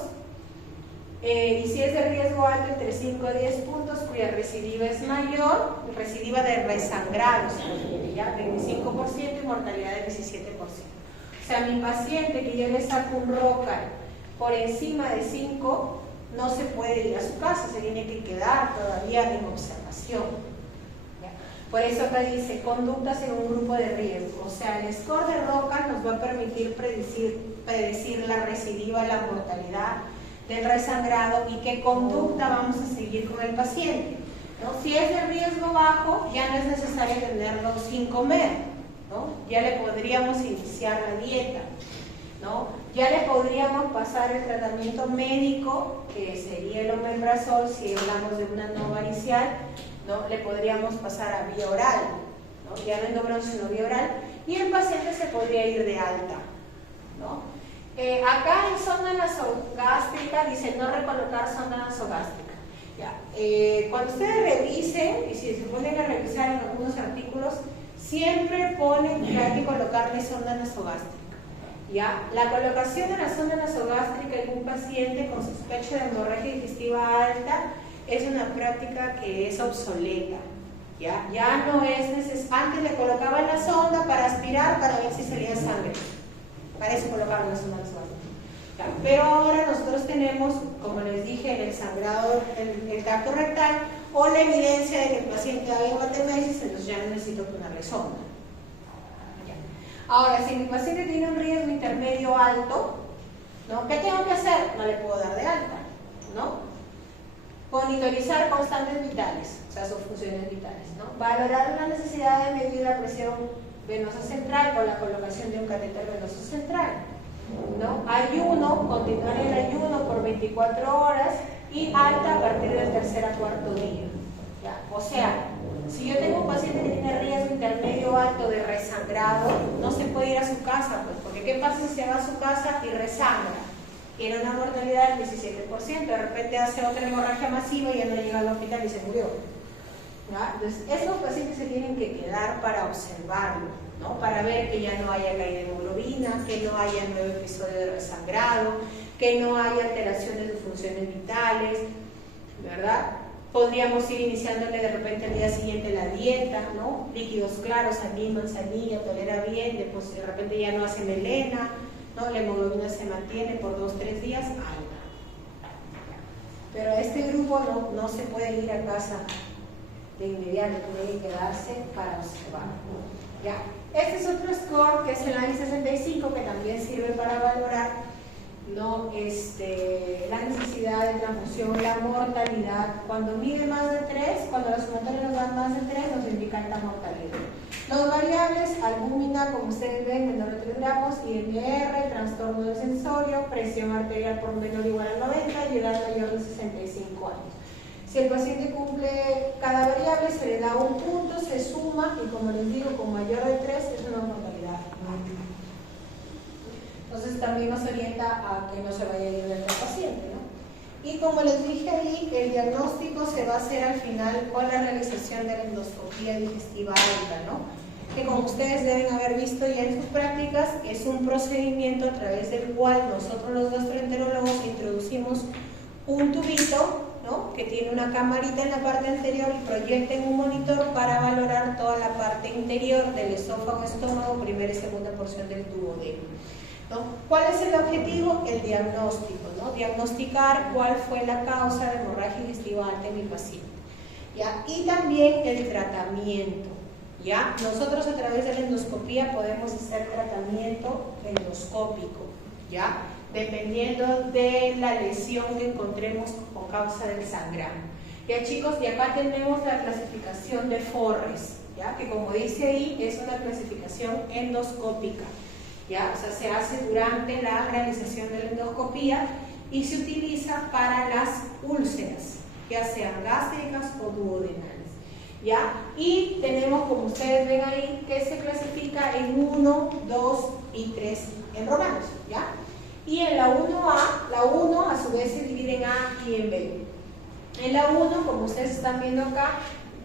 y si es de riesgo alto, entre 5 a 10 puntos, cuya recidiva es mayor, recidiva de resangrado, ya 25% y mortalidad del 17%. O sea, mi paciente que yo le saco un Rockall por encima de 5, no se puede ir a su casa, se tiene que quedar todavía en observación. ¿Ya? Por eso acá dice conductas en un grupo de riesgo. O sea, el score de Rockall nos va a permitir predecir la recidiva, la mortalidad del resangrado y qué conducta vamos a seguir con el paciente, ¿no? Si es de riesgo bajo, ya no es necesario tenerlo sin comer, ¿no? Ya le podríamos iniciar la dieta, ¿no? Ya le podríamos pasar el tratamiento médico, que sería el omeprazol, si hablamos de una no varicial, ¿no? Le podríamos pasar a vía oral, ¿no? Ya no endobronco, sino vía oral, y el paciente se podría ir de alta, ¿no? Acá en sonda nasogástrica dice no recolocar sonda nasogástrica. Ya. Cuando ustedes revisen, y si se ponen a revisar en algunos artículos, siempre ponen que hay que colocarle sonda nasogástrica. ¿Ya? La colocación de la sonda nasogástrica en un paciente con sospecha de hemorragia digestiva alta es una práctica que es obsoleta. Ya no es necesario. Antes le colocaban la sonda para aspirar para ver si salía sangre. Para eso colocaban la sonda nasogástrica. Pero ahora nosotros tenemos, como les dije, el sangrado, el tracto rectal o la evidencia de que el paciente ha habido atemesis, entonces ya no necesito ponerle sonda. Ahora, si mi paciente tiene un riesgo intermedio alto, ¿no? ¿Qué tengo que hacer? No le puedo dar de alta, ¿no? Monitorizar constantes vitales, o sea, sus funciones vitales, ¿no? Valorar la necesidad de medir la presión venosa central con la colocación de un catéter venoso central, ¿no? Ayuno, continuar el ayuno por 24 horas y alta a partir del tercer a cuarto día, ¿ya? O sea, si yo tengo un paciente que tiene riesgo intermedio alto de resangrado, no se puede ir a su casa, pues, porque ¿qué pasa si se va a su casa y resangra? Tiene una mortalidad del 17%, de repente hace otra hemorragia masiva y ya no llega al hospital y se murió. ¿Ya? Entonces, estos pacientes se tienen que quedar para observarlo, ¿no? Para ver que ya no haya caída de hemoglobina, que no haya nuevo episodio de resangrado, que no haya alteraciones de funciones vitales, ¿verdad? Podríamos ir iniciándole de repente al día siguiente la dieta, ¿no? Líquidos claros, anís, manzanilla, tolera bien, después de repente ya no hace melena, ¿no? La hemoglobina se mantiene por 2-3 días, alta. Pero este grupo no se puede ir a casa de inmediato, tiene que quedarse para observar. ¿Ya? Este es otro score que es el ANI 65, que también sirve para valorar ¿no? La necesidad de transfusión, la mortalidad. Cuando mide más de 3, cuando los sumatorios nos dan más de 3, nos indica alta mortalidad. Los variables, albúmina, como ustedes ven, menor de 3 gramos, INR, trastorno de sensorio, presión arterial por menor o igual a 90 y edad mayor de 65 años. Si el paciente cumple cada variable, se le da un punto, se suma y, como les digo, con mayor de 3 es una mortalidad alta. Entonces también nos orienta a que no se vaya a ir del paciente, ¿no? Y como les dije ahí, el diagnóstico se va a hacer al final con la realización de la endoscopía digestiva alta, ¿no? Que, como ustedes deben haber visto ya en sus prácticas, es un procedimiento a través del cual nosotros los gastroenterólogos introducimos un tubito, ¿no?, que tiene una camarita en la parte anterior y proyecta en un monitor para valorar toda la parte interior del esófago, estómago, primera y segunda porción del duodeno, ¿no? ¿Cuál es el objetivo? El diagnóstico, ¿no? Diagnosticar cuál fue la causa de hemorragia digestiva alta en mi paciente, ¿ya? Y también el tratamiento, ¿ya? Nosotros a través de la endoscopía podemos hacer tratamiento endoscópico, ¿ya?, dependiendo de la lesión que encontremos con causa del sangrado. Ya, chicos, y acá tenemos la clasificación de Forres, ¿ya?, que, como dice ahí, es una clasificación endoscópica, ¿ya? O sea, se hace durante la realización de la endoscopía y se utiliza para las úlceras, ya sean gástricas o duodenales, ¿ya? Y tenemos, como ustedes ven ahí, que se clasifica en 1, 2 y 3 en romanos, ¿ya? Y en la 1A, la 1 a su vez se divide en A y en B. En la 1, como ustedes están viendo acá,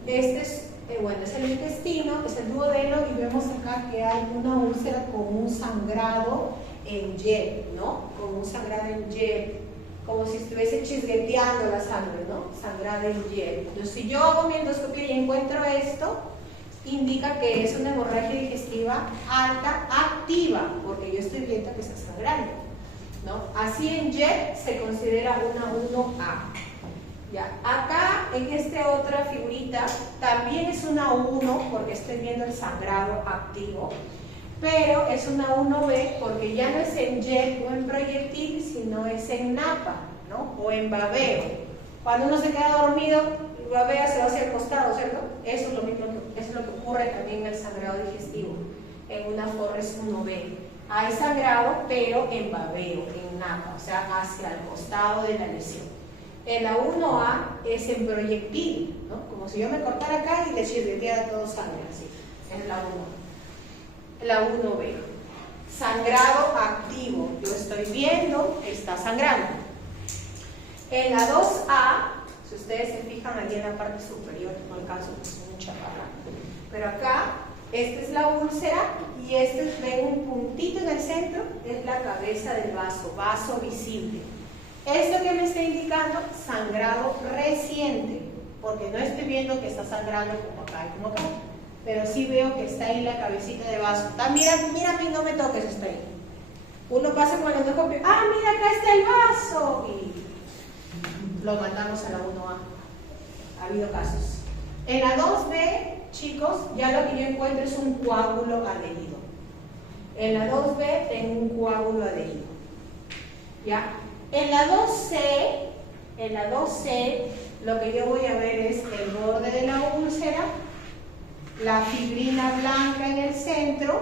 este es, es el intestino, es el duodeno, y vemos acá que hay una úlcera con un sangrado en Y, ¿no? Con un sangrado en Y, como si estuviese chisgueteando la sangre, ¿no? Sangrado en Y. Entonces, si yo hago mi endoscopia y encuentro esto, indica que es una hemorragia digestiva alta activa, porque yo estoy viendo que está sangrando, ¿no? Así en Y se considera una 1A. Ya, acá en esta otra figurita también es una 1 porque estoy viendo el sangrado activo, pero es una 1B porque ya no es en Y o en proyectil, sino es en napa, ¿no?, o en babeo. Cuando uno se queda dormido, babea, se va hacia el costado, ¿cierto? Eso es lo mismo eso es lo que ocurre también en el sangrado digestivo, en una Forres 1B. Hay sangrado, pero en babeo, en napa, o sea, hacia el costado de la lesión. En la 1A es en proyectil, ¿no? Como si yo me cortara acá y le chirreteara todo sangre, así. Es la 1A. La 1B. Sangrado activo. Yo estoy viendo que está sangrando. En la 2A, si ustedes se fijan allí en la parte superior, no alcanzo, pues mucha barra, pero acá, esta es la úlcera y ven un puntito en el centro, es la cabeza del vaso, vaso visible. Esto que me está indicando, sangrado reciente, porque no estoy viendo que está sangrando como acá y como acá, pero sí veo que está ahí la cabecita de vaso. Ah, mira, no me toques, está ahí. Uno pasa con el endoscopio, ah, mira, acá está el vaso, y lo mandamos a la 1A. Ha habido casos. En la 2B, chicos, ya lo que yo encuentro es un coágulo adherido. En la 2B tengo un coágulo adherido, ¿ya? En la 2C, lo que yo voy a ver es el borde de la úlcera, la fibrina blanca en el centro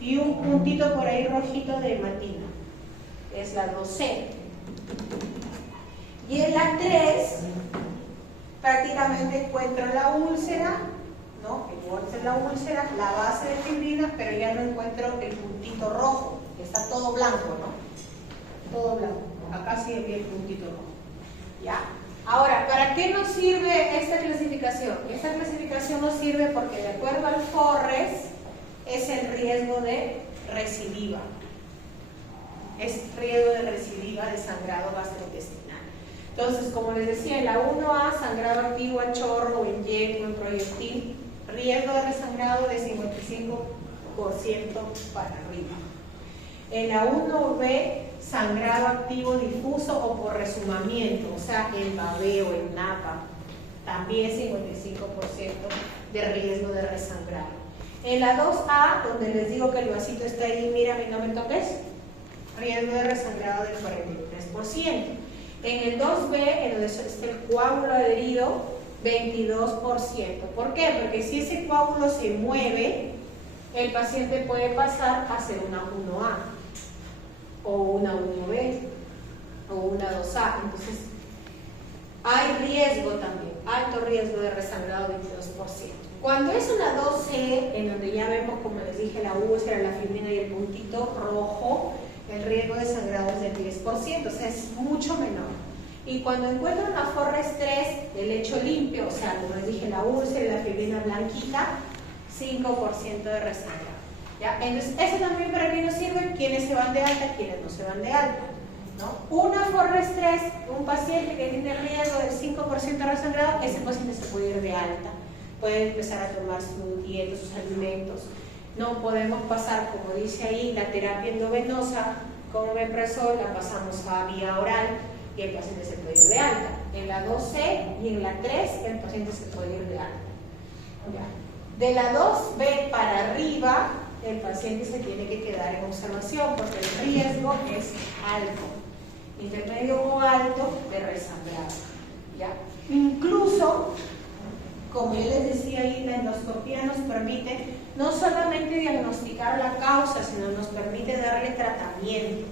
y un puntito por ahí rojito de hematina. Es la 2C. Y en la 3, prácticamente encuentro la úlcera, ¿no? El borde de la úlcera, la base de fibrina, pero ya no encuentro el puntito rojo, que está todo blanco, ¿no? Todo blanco. Acá sí había el puntito rojo. ¿Ya? Ahora, ¿para qué nos sirve esta clasificación? Esta clasificación nos sirve porque, de acuerdo al Forres, es el riesgo de recidiva. Es riesgo de recidiva de sangrado gastrointestinal. Entonces, como les decía, en la 1A, sangrado activo a chorro, en Y, en proyectil, riesgo de resangrado de 55% para arriba. En la 1B, sangrado activo difuso o por resumamiento, o sea, en babeo, en napa, también 55% de riesgo de resangrado. En la 2A, donde les digo que el vasito está ahí, mírame, no me toques, riesgo de resangrado del 43%. En el 2B, en donde está el coágulo adherido, 22%. ¿Por qué? Porque si ese coágulo se mueve, el paciente puede pasar a ser una 1A, o una 1B, o una 2A. Entonces, hay riesgo también, alto riesgo de resangrado, 22%. Cuando es una 2C, en donde ya vemos, como les dije, la úlcera, la fibrina y el puntito rojo, el riesgo de sangrado es del 10%, o sea, es mucho menor. Y cuando encuentran una FORRES-3 de lecho limpio, o sea, como les dije, la úlcera y la fibrina blanquita, 5% de resangrado. ¿Ya? Entonces, eso también para qué nos sirve, quienes se van de alta, quienes no se van de alta, ¿no? Una FORRES-3, un paciente que tiene riesgo del 5% de resangrado, ese paciente se puede ir de alta, puede empezar a tomar su dieta, sus alimentos. No podemos pasar, como dice ahí, la terapia endovenosa con omeprazol, la pasamos a vía oral y el paciente se puede ir de alta. En la 2C y en la 3 el paciente se puede ir de alta. ¿Ya? De la 2B para arriba, el paciente se tiene que quedar en observación porque el riesgo es alto, intermedio o alto de resangrado. ¿Ya? Incluso, como yo les decía ahí, la endoscopía nos permite no solamente diagnosticar la causa, sino nos permite darle tratamiento.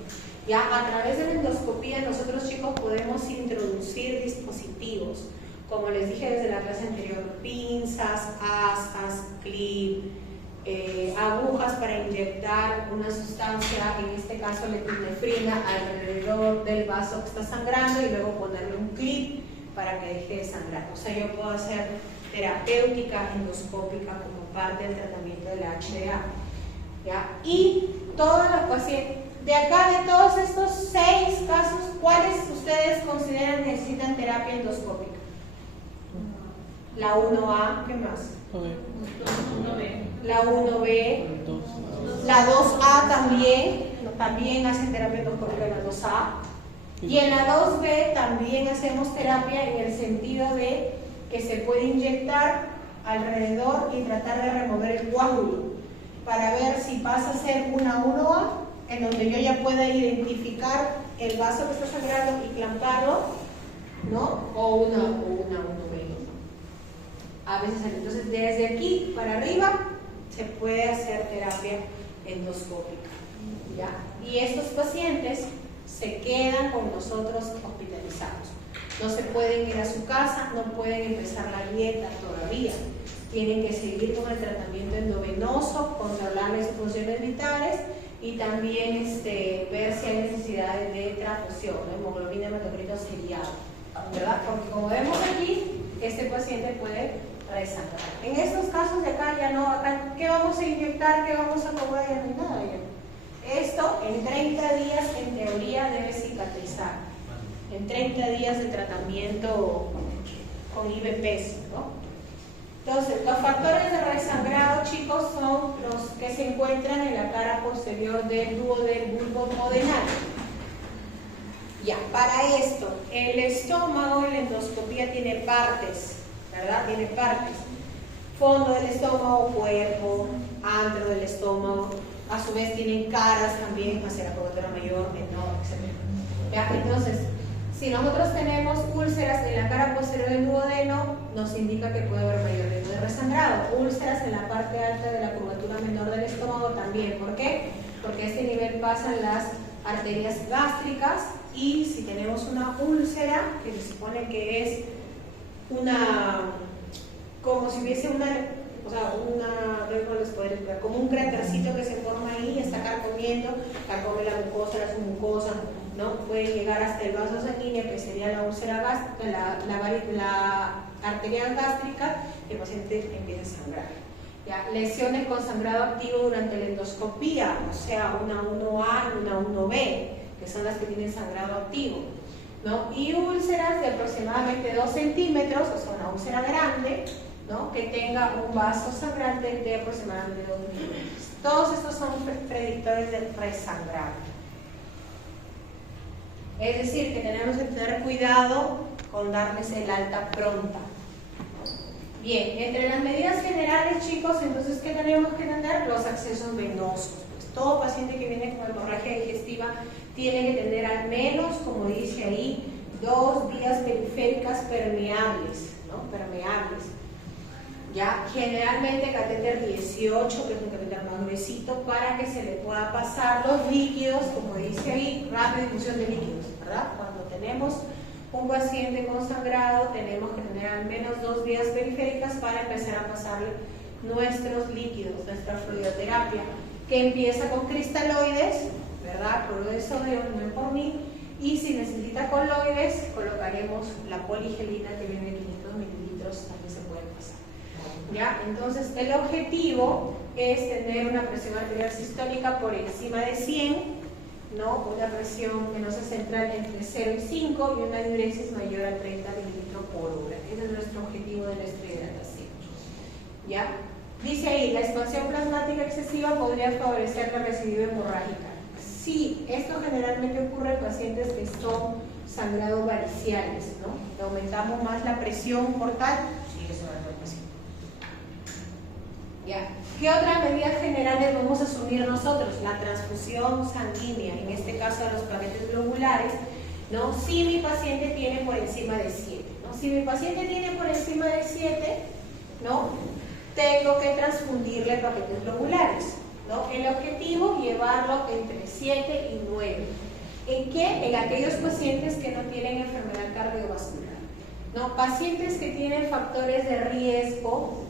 Ya a través de la endoscopía nosotros, chicos, podemos introducir dispositivos, como les dije desde la clase anterior, pinzas, asas, clip, agujas para inyectar una sustancia, en este caso la epinefrina, alrededor del vaso que está sangrando y luego ponerle un clip para que deje de sangrar. O sea, yo puedo hacer terapéutica endoscópica como parte del tratamiento de la HDA. ¿Ya? Y todos los pacientes, de acá de todos estos 6 casos, ¿cuáles ustedes consideran necesitan terapia endoscópica? La 1A, ¿qué más? La 1B, la 2A también hacen terapia endoscópica en la 2A. Y en la 2B también hacemos terapia en el sentido de que se puede inyectar alrededor y tratar de remover el coágulo para ver si pasa a ser una 1A, en donde yo ya pueda identificar el vaso que está sangrando y clamparlo, ¿no? O una 1B. A veces, entonces, desde aquí para arriba se puede hacer terapia endoscópica, ¿ya? Y estos pacientes se quedan con nosotros hospitalizados. No se pueden ir a su casa, no pueden empezar la dieta todavía. Tienen que seguir con el tratamiento endovenoso, controlar las funciones vitales y también ver si hay necesidades de transfusión, ¿no? Hemoglobina, hematocrito seriado, ¿verdad? Porque como vemos aquí, este paciente puede resangrar. En estos casos de acá ya no, acá, ¿qué vamos a inyectar? ¿Qué vamos a acomodar? Ya no hay nada ya. Esto en 30 días en teoría debe cicatrizar. En 30 días de tratamiento con IVPs, ¿no? Entonces, los factores de resangrado, chicos, son los que se encuentran en la cara posterior del bulbo duodenal. Ya, para esto, el estómago en la endoscopía tiene partes, ¿verdad? Tiene partes. Fondo del estómago, cuerpo, antro del estómago. A su vez tienen caras también, hacia la curvatura mayor, menor, etc. ¿Ya? Entonces, si nosotros tenemos úlceras en la cara posterior del duodeno, nos indica que puede haber mayor riesgo de resangrado. Úlceras en la parte alta de la curvatura menor del estómago también. ¿Por qué? Porque a este nivel pasan las arterias gástricas y si tenemos una úlcera, que se supone que es como si hubiese como un crátercito que se forma ahí, está carcomiendo, carcome la mucosa, la submucosa, ¿no? Puede llegar hasta el vaso sanguíneo, que sería la úlcera gástrica, la arteria gástrica, y el paciente empieza a sangrar. ¿Ya? Lesiones con sangrado activo durante la endoscopía, o sea, una 1A y una 1B, que son las que tienen sangrado activo, ¿no? Y úlceras de aproximadamente 2 centímetros, o sea, una úlcera grande, ¿no? Que tenga un vaso sangrante de aproximadamente 2 milímetros. Todos estos son predictores del resangrado. Es decir, que tenemos que tener cuidado con darles el alta pronta. Bien, entre las medidas generales, chicos, entonces, ¿qué tenemos que tener? Los accesos venosos. Pues todo paciente que viene con hemorragia digestiva tiene que tener al menos, como dice ahí, 2 vías periféricas permeables, ¿no? Permeables. Ya, generalmente catéter 18, que es un catéter más gruesito, para que se le pueda pasar los líquidos, como dice ahí, rápida difusión de líquidos, ¿verdad? Cuando tenemos un paciente con sangrado, tenemos que tener al menos 2 vías periféricas para empezar a pasarle nuestros líquidos, nuestra fluidoterapia, que empieza con cristaloides, ¿verdad? Cloruro de sodio, metformin, y si necesita coloides, colocaremos la poligelina que viene de 500 mililitros, también se puede pasar. ¿Ya? Entonces, el objetivo es tener una presión arterial sistólica por encima de 100, ¿no? Una presión venosa central entre 0 y 5 y una diuresis mayor a 30 mililitros por hora. Ese es nuestro objetivo de nuestra hidratación. ¿Ya? Dice ahí, la expansión plasmática excesiva podría favorecer la recidiva hemorrágica. Sí, esto generalmente ocurre en pacientes que son sangrados variciales, ¿no? Aumentamos más la presión portal, sigue sobrando el paciente. ¿Ya? ¿Qué otras medidas generales vamos a asumir nosotros? La transfusión sanguínea, en este caso de los plaquetes globulares, ¿no? Si mi paciente tiene por encima de 7, ¿no? Si mi paciente tiene por encima de 7, ¿no? Tengo que transfundirle paquetes globulares, ¿no? El objetivo, llevarlo entre 7 y 9. ¿En qué? En aquellos pacientes que no tienen enfermedad cardiovascular, ¿no? Pacientes que tienen factores de riesgo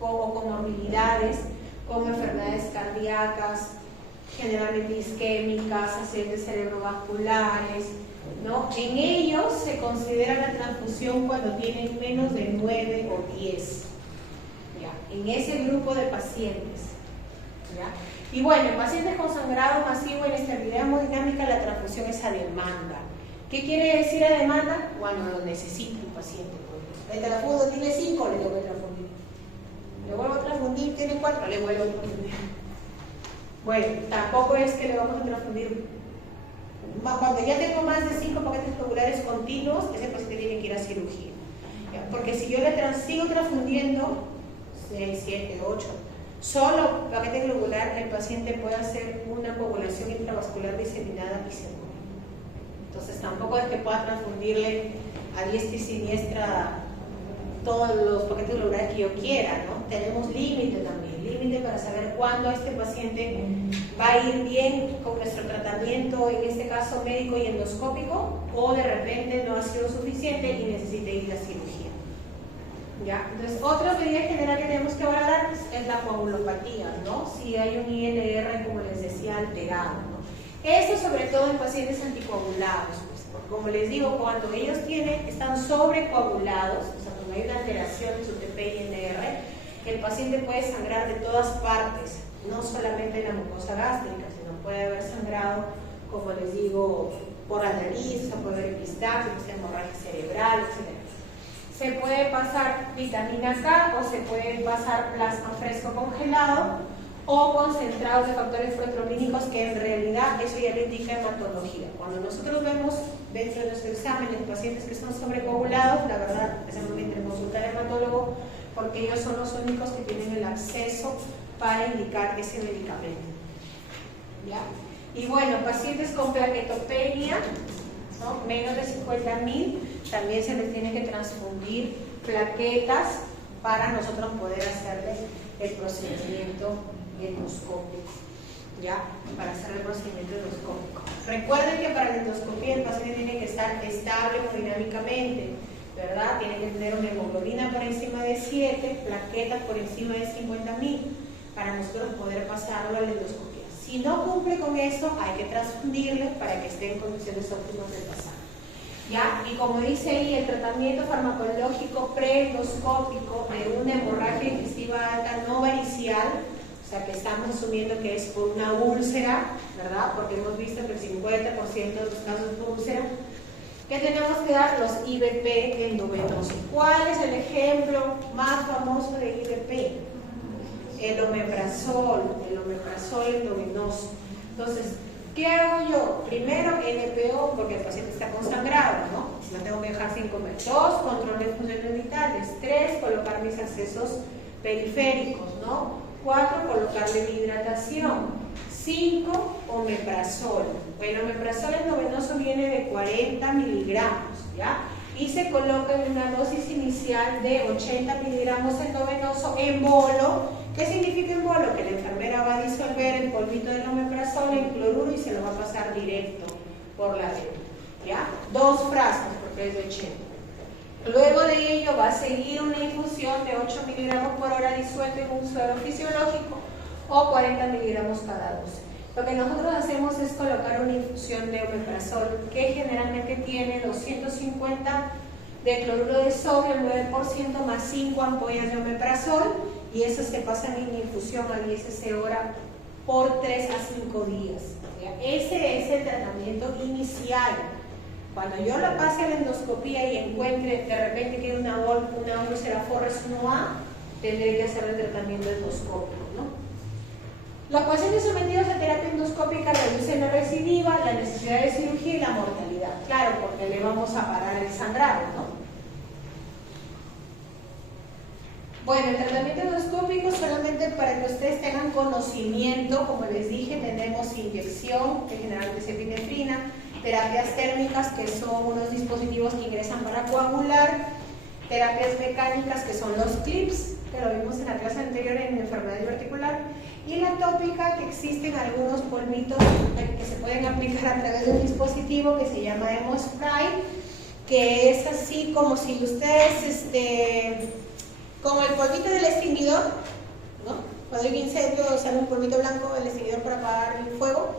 como comorbilidades, como enfermedades cardíacas, generalmente isquémicas, accidentes cerebrovasculares, ¿no? En ellos se considera la transfusión cuando tienen menos de 9 o 10. ¿Ya? En ese grupo de pacientes. ¿Ya? Y bueno, en pacientes con sangrado masivo en estabilidad hemodinámica, la transfusión es a demanda. ¿Qué quiere decir a demanda? Cuando lo necesita el paciente. El transfuso tiene 5, le tengo que transfundir. Le vuelvo a transfundir, tiene 4, le vuelvo a transfundir. Bueno, tampoco es que le vamos a transfundir. Cuando ya tengo más de 5 paquetes globulares continuos, ese paciente tiene que ir a cirugía. ¿Ya? Porque si yo le sigo transfundiendo 6, 7, 8, solo paquete globular, el paciente puede hacer una coagulación intravascular diseminada y se muere. Entonces tampoco es que pueda transfundirle a diestra y siniestra todos los paquetes globulares que yo quiera, ¿no? Tenemos límite también, límite para saber cuándo este paciente va a ir bien con nuestro tratamiento, en este caso médico y endoscópico, o de repente no ha sido suficiente y necesita ir a cirugía. ¿Ya? Entonces, otra medida general que tenemos que valorar es la coagulopatía, ¿no? Si hay un INR, como les decía, alterado, ¿no? Eso sobre todo en pacientes anticoagulados, pues, como les digo, cuando ellos están sobrecoagulados, o sea, cuando hay una alteración en su TP-INR, el paciente puede sangrar de todas partes, no solamente en la mucosa gástrica, sino puede haber sangrado, como les digo, por la nariz, o puede haber epistaxis, hemorragia cerebral, etc. Se puede pasar vitamina K o se puede pasar plasma fresco congelado o concentrados de factores proteomínicos, que en realidad eso ya le indica hematología. Cuando nosotros vemos dentro de nuestro examen los pacientes que son sobrecoagulados, la verdad es que consultar al hematólogo, porque ellos son los únicos que tienen el acceso para indicar ese medicamento. ¿Ya? Y bueno, pacientes con plaquetopenia, ¿no? Menos de 50.000, también se les tiene que transfundir plaquetas para nosotros poder hacerles el procedimiento endoscópico, ¿ya? Para hacer el procedimiento endoscópico. Recuerden que para la endoscopía el paciente tiene que estar estable hemodinámicamente, ¿verdad? Tiene que tener una hemoglobina por encima de 7, plaquetas por encima de 50.000, para nosotros poder pasarlo a la endoscopía. Si no cumple con eso, hay que transfundirle para que esté en condiciones óptimas de pasar. ¿Ya? Y como dice ahí, el tratamiento farmacológico preendoscópico de una hemorragia digestiva alta no varicial, o sea que estamos asumiendo que es por una úlcera, ¿verdad? Porque hemos visto que el 50% de los casos es por úlcera. ¿Qué tenemos que dar? Los IVP endovenosos. ¿Cuál es el ejemplo más famoso de IVP? El omeprazol endovenoso. Entonces, ¿qué hago yo? Primero, NPO, porque el paciente está consangrado, ¿no? No tengo que dejar sin comer. 2, control de funciones vitales. 3, colocar mis accesos periféricos, ¿no? 4, colocarle mi hidratación. 5 omeprazol. El omeprazol endovenoso viene de 40 miligramos, ¿ya? Y se coloca en una dosis inicial de 80 miligramos endovenoso en bolo. ¿Qué significa en bolo? Que la enfermera va a disolver el polvito del omeprazol en cloruro y se lo va a pasar directo por la vena, ¿ya? 2 frascos porque es de 80. Luego de ello va a seguir una infusión de 8 miligramos por hora disuelto en un suero fisiológico o 40 miligramos cada 12. Lo que nosotros hacemos es colocar una infusión de omeprazol que generalmente tiene 250 de cloruro de sodio, el 9% más 5 ampollas de omeprazol, y esas se pasan en infusión a 10 cc hora por 3 a 5 días. ¿Ya? Ese es el tratamiento inicial. Cuando yo la pase a la endoscopía y encuentre de repente que una úlcera Forres 1A, tendré que hacer el tratamiento endoscópico, ¿no? Los pacientes sometidos a terapia endoscópica reducen la recidiva, la necesidad de cirugía y la mortalidad. Claro, porque le vamos a parar el sangrado, ¿no? Bueno, el tratamiento endoscópico, solamente para que ustedes tengan conocimiento, como les dije, tenemos inyección, que generalmente es epinefrina, terapias térmicas, que son unos dispositivos que ingresan para coagular, terapias mecánicas, que son los clips, que lo vimos en la clase anterior en enfermedad diverticular, y la tópica, que existen algunos polvitos que se pueden aplicar a través de un dispositivo que se llama Hemospray, que es así como si ustedes, como el polvito del extinguidor, ¿no? Cuando hay un incendio sale un polvito blanco del extinguidor para apagar el fuego.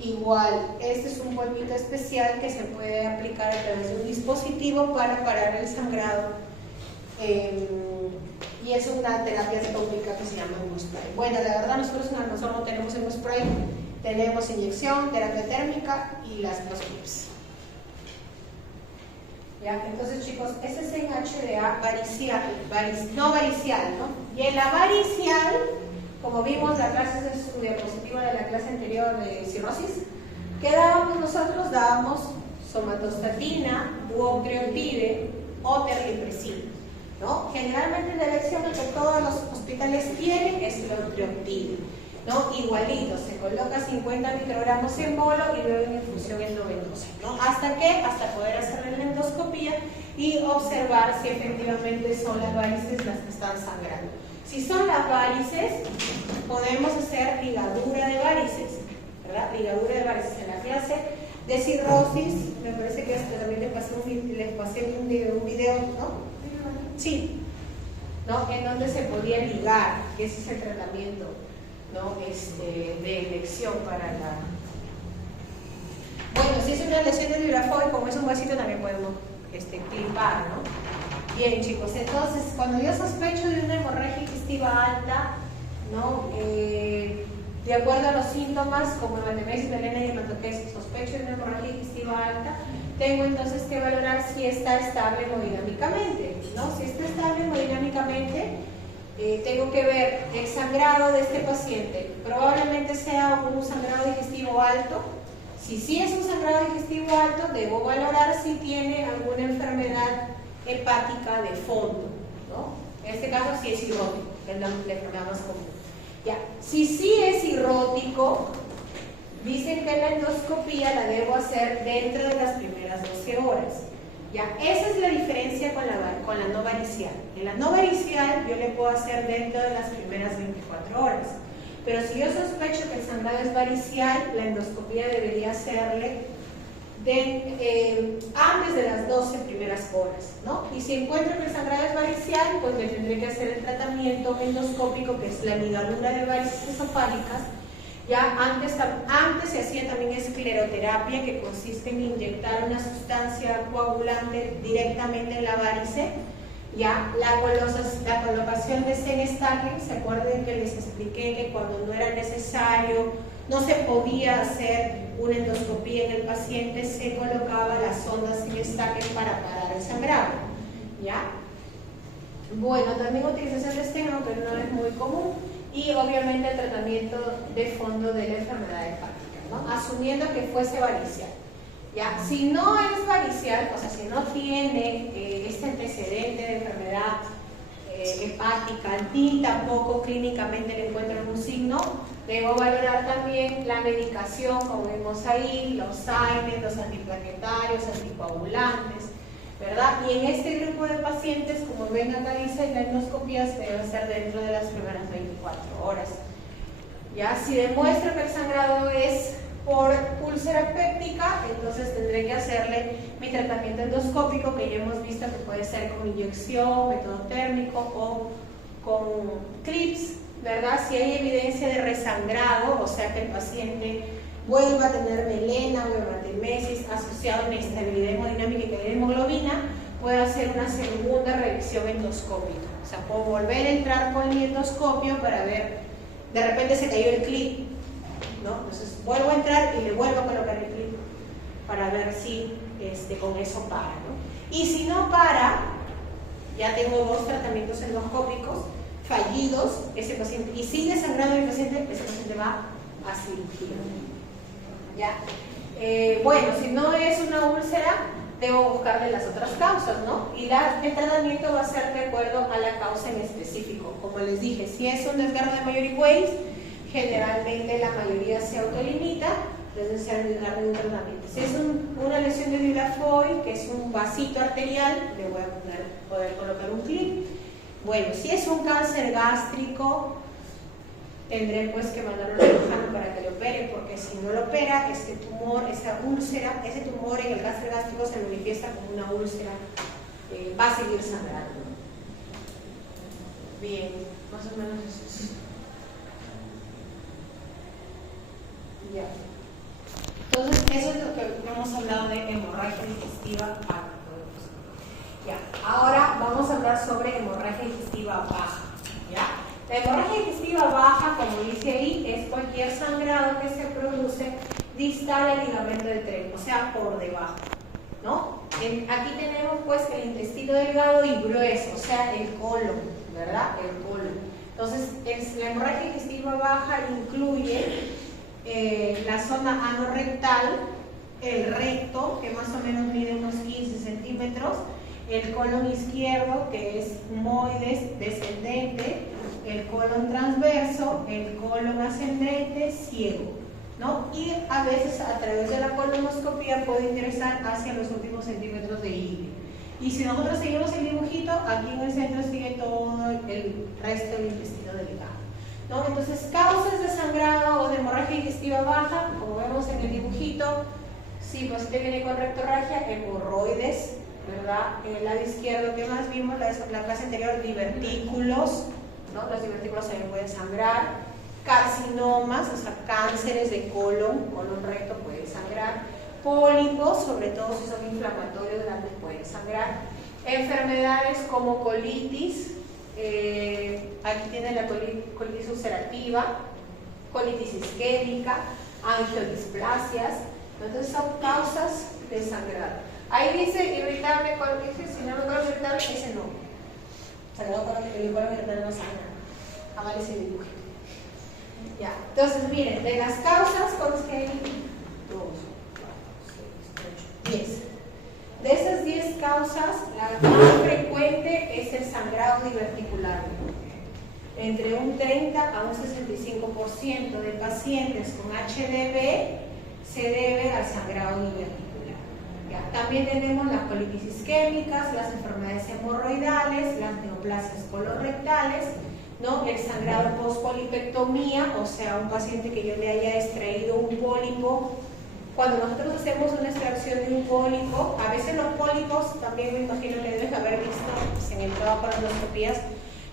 Igual, este es un polvito especial que se puede aplicar a través de un dispositivo para parar el sangrado, y es una terapia tópica que se llama Hemospray. Bueno, la verdad nosotros en Almazor no tenemos Hemospray, tenemos inyección, terapia térmica y los clips. ¿Ya? Entonces, chicos, ese es en HDA varicial, no varicial, ¿no? Y en la varicial, como vimos la clase de su diapositiva de la clase anterior de cirrosis, ¿qué dábamos nosotros? Dábamos somatostatina, buocreotide o terlipresina, ¿no? Generalmente la elección que todos los hospitales tienen es buocreotide, ¿no? Igualito, se coloca 50 microgramos en bolo y luego en infusión endovenosa, ¿no? ¿Hasta qué? Hasta poder hacer la endoscopía y observar si efectivamente son las varices las que están sangrando. Si son las varices, podemos hacer ligadura de varices, ¿verdad? Ligadura de varices. En la clase de cirrosis, me parece que también les pasé un video, ¿no? Sí, ¿no? En donde se podía ligar, que ese es el tratamiento, ¿no? De elección para la... Bueno, si es una lesión de vibrafoil, como es un vasito, también podemos clipar, ¿no? Bien, chicos, entonces cuando yo sospecho de una hemorragia digestiva alta, ¿no? De acuerdo a los síntomas como hematemesis, melena y hematoquesis, sospecho de una hemorragia digestiva alta, tengo entonces que valorar si está estable hemodinámicamente, ¿no? Si está estable hemodinámicamente, tengo que ver el sangrado de este paciente. Probablemente sea un sangrado digestivo alto. Si sí es un sangrado digestivo alto, debo valorar si tiene alguna enfermedad hepática de fondo, ¿no? En este caso sí es cirrótico, es la enfermedad más común. Ya. Si sí es cirrótico, dicen que la endoscopía la debo hacer dentro de las primeras 12 horas. Ya, esa es la diferencia con la no varicial. En la no varicial yo le puedo hacer dentro de las primeras 24 horas. Pero si yo sospecho que el sangrado es varicial, la endoscopía debería hacerle antes de las 12 primeras horas, ¿no? Y si encuentro que el sangrado es varicial, pues me tendré que hacer el tratamiento endoscópico, que es la ligadura de varices esofágicas. Ya antes se hacía también escleroterapia, que consiste en inyectar una sustancia coagulante directamente en la varice. Ya la colocación de Senestaken, se acuerdan que les expliqué que cuando no era necesario, no se podía hacer una endoscopía en el paciente, se colocaba la sonda Senestaken para parar el sangrado. ¿Ya? Bueno, también utilización de esteno, pero no es muy común. Y obviamente el tratamiento de fondo de la enfermedad hepática, ¿no? Asumiendo que fuese varicial. ¿Ya? Si no es varicial, o sea, si no tiene este antecedente de enfermedad hepática, ni tampoco clínicamente le encuentran un signo. Debo valorar también la medicación, como vemos ahí, los AINES, los antiplaquetarios, anticoagulantes, ¿verdad? Y en este grupo de pacientes, como ven acá dice, la endoscopia se debe hacer dentro de las primeras 24 horas. Ya, si demuestra que el sangrado es por úlcera péptica, entonces tendré que hacerle mi tratamiento endoscópico, que ya hemos visto que puede ser con inyección, método térmico o con clips, ¿verdad? Si hay evidencia de resangrado, o sea que el paciente vuelva a tener melena o hematemesis asociado a inestabilidad hemodinámica y caída de hemoglobina, puede hacer una segunda revisión endoscópica. O sea, puedo volver a entrar con el endoscopio para ver, de repente se cayó el clip, ¿no? Entonces vuelvo a entrar y le vuelvo a colocar el clip para ver si con eso para, ¿no? Y si no para, ya tengo 2 tratamientos endoscópicos fallidos, ese paciente, y sigue sangrando el paciente, ese paciente va a cirugía. ¿Ya? Bueno, si no es una úlcera, debo buscarle las otras causas, ¿no? Y el tratamiento va a ser de acuerdo a la causa en específico. Como les dije, si es un desgarro de Majority Weiss, generalmente la mayoría se autolimita, entonces se darle un tratamiento. Si es una lesión de Durafoy, que es un vasito arterial, le voy a poder colocar un clip. Bueno, si es un cáncer gástrico, tendré pues que mandarlo a un cirujano para que lo opere, porque si no lo opera, este tumor, esa úlcera, ese tumor en el cáncer gástrico se manifiesta como una úlcera, va a seguir sangrando. Bien, más o menos eso es. Ya. Entonces, eso es lo que hemos hablado de hemorragia digestiva alta. Ya. Ahora vamos a hablar sobre hemorragia digestiva baja. ¿Ya? La hemorragia digestiva baja, como dice ahí, es cualquier sangrado que se produce distal al ligamento de Trepp, o sea, por debajo, ¿no? Aquí tenemos pues el intestino delgado y grueso, o sea, el colon, ¿verdad? El colon. Entonces, la hemorragia digestiva baja incluye la zona anorrectal, el recto, que más o menos mide unos 15 centímetros, el colon izquierdo, que es humoides descendente, el colon transverso, el colon ascendente, ciego, ¿no? Y a veces a través de la colonoscopia puede ingresar hacia los últimos centímetros de ilio. Y si nosotros seguimos el dibujito, aquí en el centro sigue todo el resto del intestino delgado, ¿no? Entonces, causas de sangrado o de hemorragia digestiva baja, como vemos en el dibujito, sí, pues te viene con rectorragia, hemorroides, ¿verdad? En el lado izquierdo, ¿qué más vimos? La clase anterior, divertículos, ¿no? Los divertículos también pueden sangrar, carcinomas, o sea, cánceres de colon recto pueden sangrar, pólipos, sobre todo si son inflamatorios grandes, pueden sangrar, enfermedades como colitis, aquí tienen la colitis ulcerativa, colitis isquémica, angiodisplasias, entonces son causas de sangrado. Ahí dice irritable colitis, si no me acuerdo irritable, ese no. Sangrado irritable no sangra. Hágale ese dibujo. Ya, entonces miren, de las causas, ¿cuántos que hay? 2, 4, 6, 8, 10. De esas 10 causas, la más frecuente es el sangrado diverticular. Entre un 30 a un 65% de pacientes con HDV se debe al sangrado diverticular. Ya, también tenemos las colitis isquémicas, las enfermedades hemorroidales, las neoplasias colorectales, ¿no? El sangrado post-polipectomía, o sea, un paciente que yo le haya extraído un pólipo. Cuando nosotros hacemos una extracción de un pólipo, a veces los pólipos, también me imagino que debes haber visto pues, en el trabajo de endoscopías,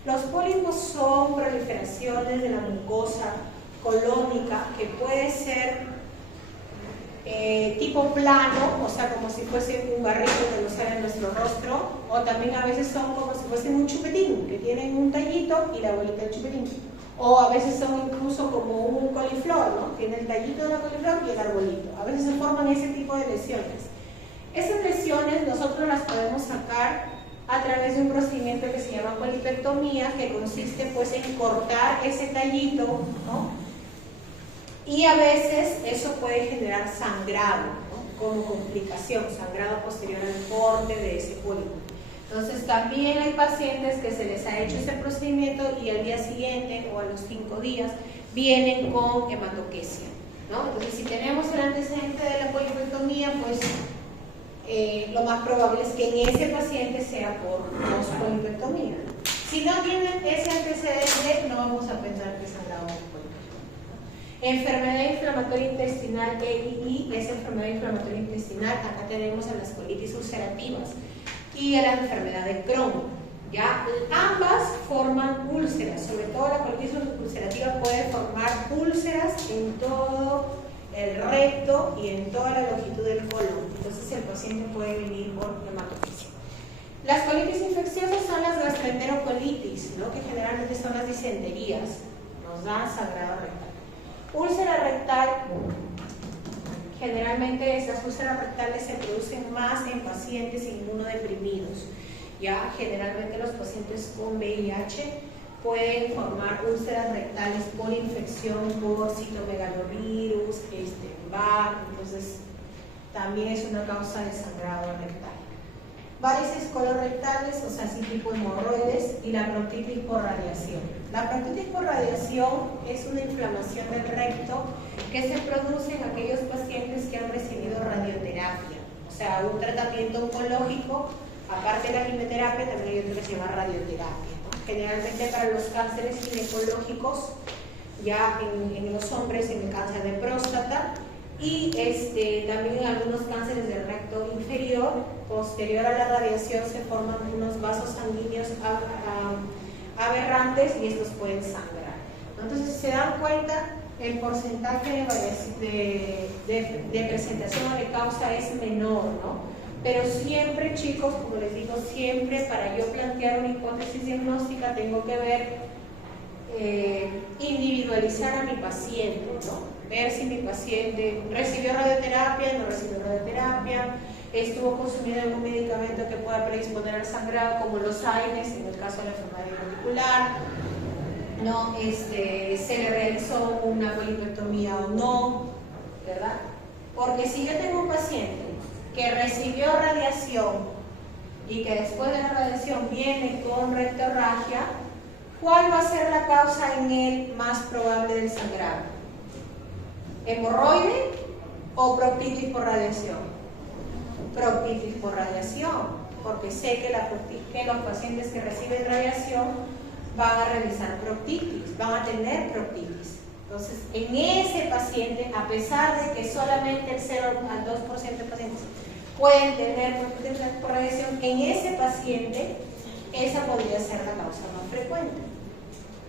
los pólipos son proliferaciones de la mucosa colónica que puede ser tipo plano, o sea, como si fuese un barrito que nos sale en nuestro rostro, o también a veces son como si fuesen un chupetín, que tienen un tallito y la bolita del chupetín, o a veces son incluso como un coliflor, ¿no? Tiene el tallito de la coliflor y el arbolito. A veces se forman ese tipo de lesiones. Esas lesiones nosotros las podemos sacar a través de un procedimiento que se llama polipectomía, que consiste pues en cortar ese tallito, ¿no? Y a veces eso puede generar sangrado, ¿no? Como complicación, sangrado posterior al corte de ese pólipo. Entonces también hay pacientes que se les ha hecho ese procedimiento y al día siguiente o a los 5 días vienen con hematoquesia, ¿no? Entonces si tenemos el antecedente de la polipectomía, pues lo más probable es que en ese paciente sea por pospolipectomía. Si no tienen ese antecedente, no vamos a pensar que es sangrado polipolictómico. Enfermedad inflamatoria intestinal, EII, es enfermedad inflamatoria intestinal. Acá tenemos a las colitis ulcerativas y a la enfermedad de Crohn. ¿Ya? Ambas forman úlceras, sobre todo la colitis ulcerativa puede formar úlceras en todo el recto y en toda la longitud del colon. Entonces el paciente puede venir por hematoquesia. Las colitis infecciosas son las gastroenterocolitis, ¿no? Que generalmente son las disenterías, nos dan sangrado rectal. Úlcera rectal, generalmente estas úlceras rectales se producen más en pacientes inmunodeprimidos. Ya generalmente los pacientes con VIH pueden formar úlceras rectales por infección por citomegalovirus, VAC, entonces también es una causa de sangrado rectal. Varices colorectales, o sea, así tipo hemorroides, y la proctitis por radiación. La proctitis por radiación es una inflamación del recto que se produce en aquellos pacientes que han recibido radioterapia, o sea, un tratamiento oncológico, aparte de la quimioterapia, también hay otro que se llama radioterapia. Generalmente para los cánceres ginecológicos, ya en los hombres, en el cáncer de próstata y también en algunos cánceres del recto inferior, posterior a la radiación se forman unos vasos sanguíneos aberrantes y estos pueden sangrar. Entonces, si se dan cuenta, el porcentaje de presentación o de causa es menor, ¿no? Pero siempre, chicos, como les digo, siempre para yo plantear una hipótesis diagnóstica tengo que ver, individualizar a mi paciente, ¿no? Ver si mi paciente recibió radioterapia, no recibió radioterapia, estuvo consumiendo algún medicamento que pueda predisponer al sangrado, como los AINES, en el caso de la enfermedad radicular, ¿no? Se le realizó una polipectomía o no, ¿verdad? Porque si yo tengo un paciente que recibió radiación y que después de la radiación viene con rectorragia, ¿cuál va a ser la causa en él más probable del sangrado? ¿Hemorroide o proctitis por radiación? Proctitis por radiación, porque sé que los pacientes que reciben radiación van a realizar proctitis, van a tener proctitis. Entonces, en ese paciente, a pesar de que solamente el 0 al 2% de pacientes pueden tener proctitis por radiación, en ese paciente, esa podría ser la causa más frecuente.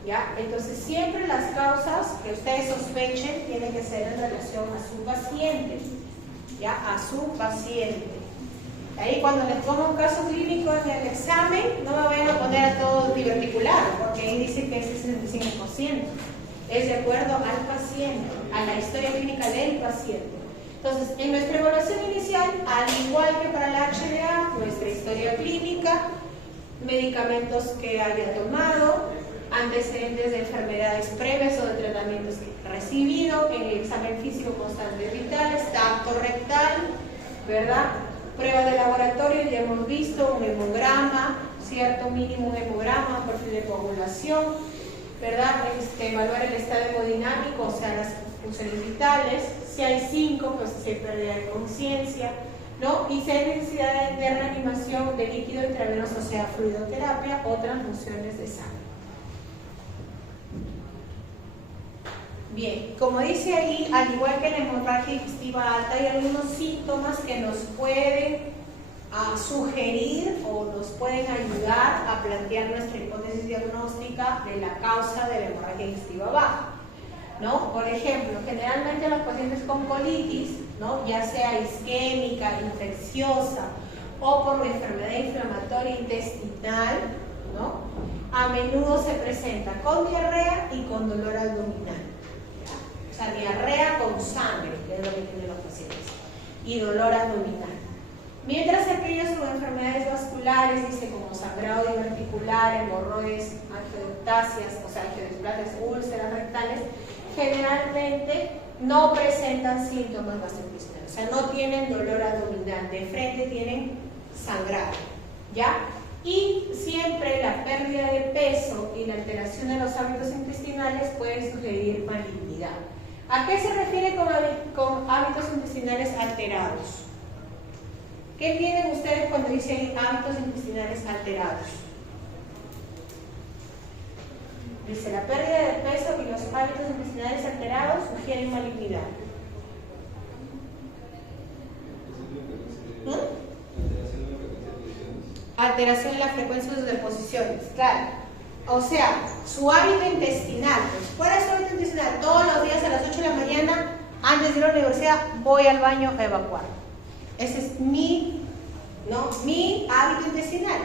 ¿Ya? Entonces, siempre las causas que ustedes sospechen tienen que ser en relación a su paciente. ¿Ya? A su paciente. Ahí cuando les pongo un caso clínico en el examen, no me vayan a poner a todo diverticular, porque ahí dice que es el 65%. Es de acuerdo al paciente, a la historia clínica del paciente. Entonces, en nuestra evaluación inicial, al igual que para la HLA, nuestra historia clínica, medicamentos que haya tomado, antecedentes de enfermedades previas o de tratamientos recibido, en el examen físico constante vital, tacto rectal, ¿verdad? Pruebas de laboratorio, ya hemos visto un hemograma, cierto mínimo un hemograma, un perfil de coagulación, ¿verdad? Evaluar el estado hemodinámico, o sea, las funciones vitales. Si hay 5, pues si hay pérdida de conciencia, ¿no? Y si hay necesidad de reanimación de líquido intravenoso, o sea, fluidoterapia o transfusiones de sangre. Bien, como dice ahí, al igual que la hemorragia digestiva alta, hay algunos síntomas que nos pueden sugerir o nos pueden ayudar a plantear nuestra hipótesis diagnóstica de la causa de la hemorragia digestiva baja, ¿no? Por ejemplo, generalmente los pacientes con colitis, ¿no? Ya sea isquémica, infecciosa o por la enfermedad inflamatoria intestinal, ¿no? A menudo se presenta con diarrea y con dolor abdominal. O sea, diarrea con sangre, que es lo que tienen los pacientes, y dolor abdominal. Mientras aquellos con enfermedades vasculares, dice como sangrado diverticular, hemorroides, angioectasias, o sea, angioedesplasias, úlceras rectales, generalmente no presentan síntomas gastrointestinales, o sea, no tienen dolor abdominal, de frente tienen sangrado, ¿ya? Y siempre la pérdida de peso y la alteración de los hábitos intestinales puede sugerir malignidad. ¿A qué se refiere con hábitos intestinales alterados? ¿Qué tienen ustedes cuando dicen hábitos intestinales alterados? Dice, la pérdida de peso y los hábitos intestinales alterados sugieren malignidad. Alteración en la frecuencia de sus deposiciones, claro. O sea, su hábito intestinal. ¿Cuál es su hábito intestinal? Todos los días a las 8 de la mañana, antes de ir a la universidad, voy al baño a evacuar. Ese es mi hábito intestinal.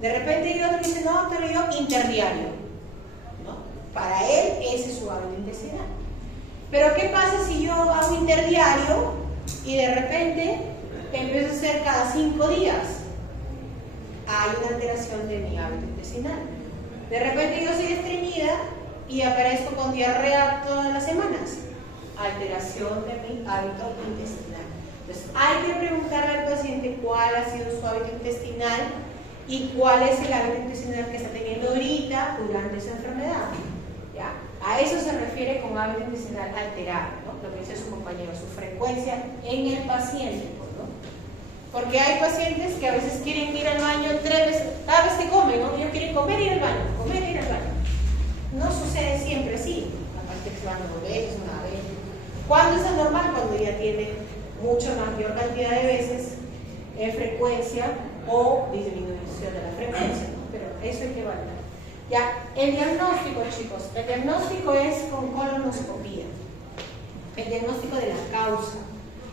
De repente hay otro que dice, no, pero yo interdiario. ¿No? Para él, ese es su hábito intestinal. Pero ¿qué pasa si yo hago interdiario y de repente empiezo a hacer cada 5 días? Hay una alteración de mi hábito intestinal. De repente yo soy estreñida y aparezco con diarrea todas las semanas. Alteración de mi hábito intestinal. Entonces hay que preguntarle al paciente cuál ha sido su hábito intestinal y cuál es el hábito intestinal que está teniendo ahorita durante esa enfermedad. ¿Ya? A eso se refiere con hábito intestinal alterado, ¿no? Lo que dice su compañero, su frecuencia en el paciente. Porque hay pacientes que a veces quieren ir al baño 3 veces, cada vez que comen, ¿no? Ellos quieren comer y ir al baño, comer y ir al baño. No sucede siempre así, aparte que se van 2 veces, una vez. ¿Cuándo es anormal? Cuando ya tienen mucha mayor cantidad de veces en frecuencia o disminución de la frecuencia, ¿no? Pero eso hay que evaluar. Ya, el diagnóstico, chicos, el diagnóstico es con colonoscopía. El diagnóstico de la causa,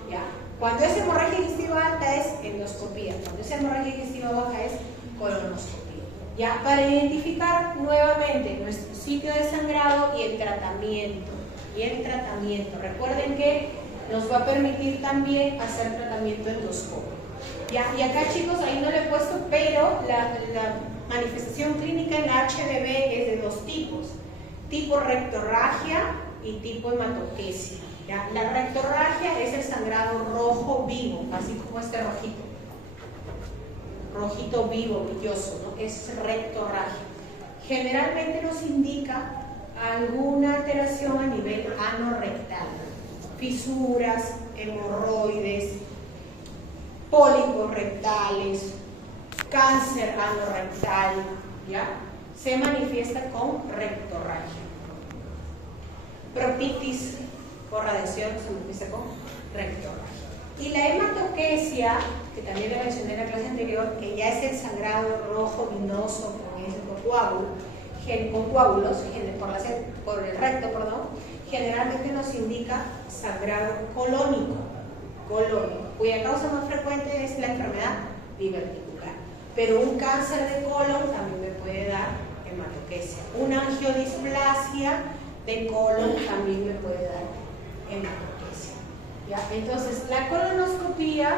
¿ya? Cuando es hemorragia digestiva alta es endoscopía, cuando es hemorragia digestiva baja es colonoscopía. Ya, para identificar nuevamente nuestro sitio de sangrado y el tratamiento. Recuerden que nos va a permitir también hacer tratamiento endoscópico. Ya, y acá, chicos, ahí no le he puesto, pero la manifestación clínica en la HBV es de 2 tipos. Tipo rectorragia y tipo hematoquesia. ¿Ya? La rectorragia es el sangrado rojo vivo, así como este rojito vivo, brilloso, ¿no? Es rectorragia. Generalmente nos indica alguna alteración a nivel anorrectal, fisuras, hemorroides, pólipos rectales, cáncer anorrectal, ¿ya? Se manifiesta con rectorragia. Proctitis por radiación se manifiesta con rectorragia. Y la hematoquesia, que también le mencioné en la clase anterior, que ya es el sangrado rojo vinoso con coágulos por el recto, generalmente nos indica sangrado colónico, cuya causa más frecuente es la enfermedad diverticular. Pero un cáncer de colon también me puede dar hematoquesia. Una angiodisplasia de colon también me puede dar hematoquesia. ¿Ya? Entonces, la colonoscopía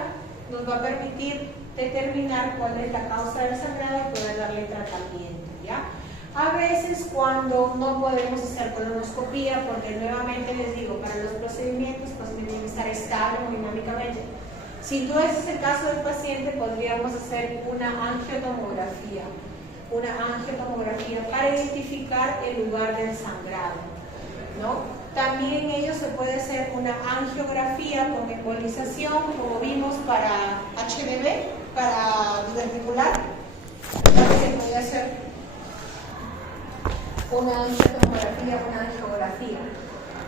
nos va a permitir determinar cuál es la causa del sangrado y poder darle tratamiento. ¿Ya? A veces cuando no podemos hacer colonoscopía, porque nuevamente les digo, para los procedimientos pues tienen que estar estable hemodinámicamente. Si no ese es el caso del paciente, podríamos hacer una angiotomografía para identificar el lugar del sangrado, ¿no? También ello se puede hacer una angiografía con embolización, como vimos para HBV, para diverticular. También se puede hacer una angiografía,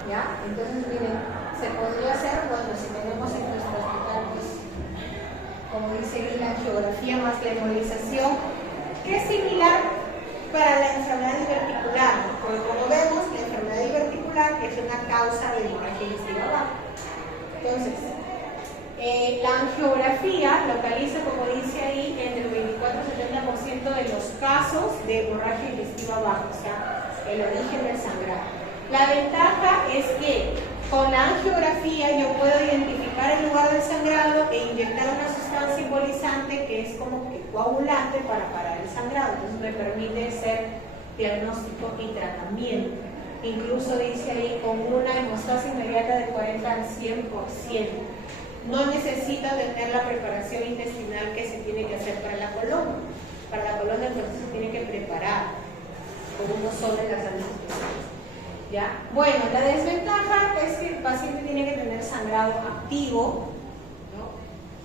¿ya? Entonces, miren, se podría hacer cuando si tenemos en nuestro hospital, pues, como dice aquí, la angiografía más la embolización, que es similar para la enfermedad diverticular, porque como vemos, la enfermedad diverticular es una causa de hemorragia digestiva baja. Entonces, la angiografía localiza, como dice ahí, entre el 24-70% de los casos de hemorragia digestiva baja, o sea, el origen del sangrado. La ventaja es que con la angiografía yo puedo identificar el lugar del sangrado e inyectar una sustancia embolizante que es como que coagulante para parar el sangrado. Entonces me permite hacer diagnóstico y tratamiento. Incluso dice ahí con una hemostasia inmediata de 40 al 100%. No necesita tener la preparación intestinal que se tiene que hacer para la colon. para la columna, entonces se tiene que preparar con uno solo en las grandes especiales. ¿Ya? Bueno, la desventaja es que el paciente tiene que tener sangrado activo, ¿no?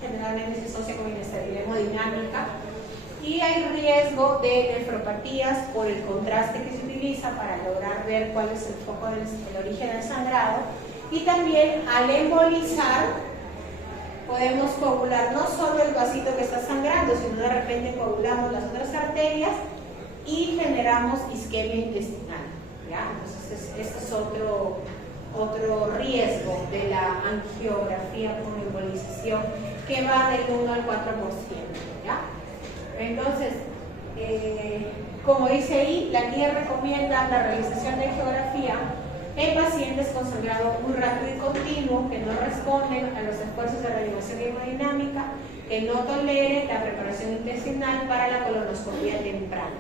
Generalmente se asocia con inestabilidad hemodinámica, y hay riesgo de nefropatías por el contraste que se utiliza para lograr ver cuál es el foco del origen del sangrado. Y también al embolizar podemos coagular no solo el vasito que está sangrando, sino de repente coagulamos las otras arterias y generamos isquemia intestinal, ¿ya? Entonces este es otro riesgo de la angiografía con embolización, que va del 1 al 4%, ¿ya? Entonces, como dice ahí, la guía recomienda la realización de angiografía en pacientes con sangrado muy rápido y continuo, que no responden a los esfuerzos de reanimación hemodinámica, que no toleren la preparación intestinal para la colonoscopia temprana.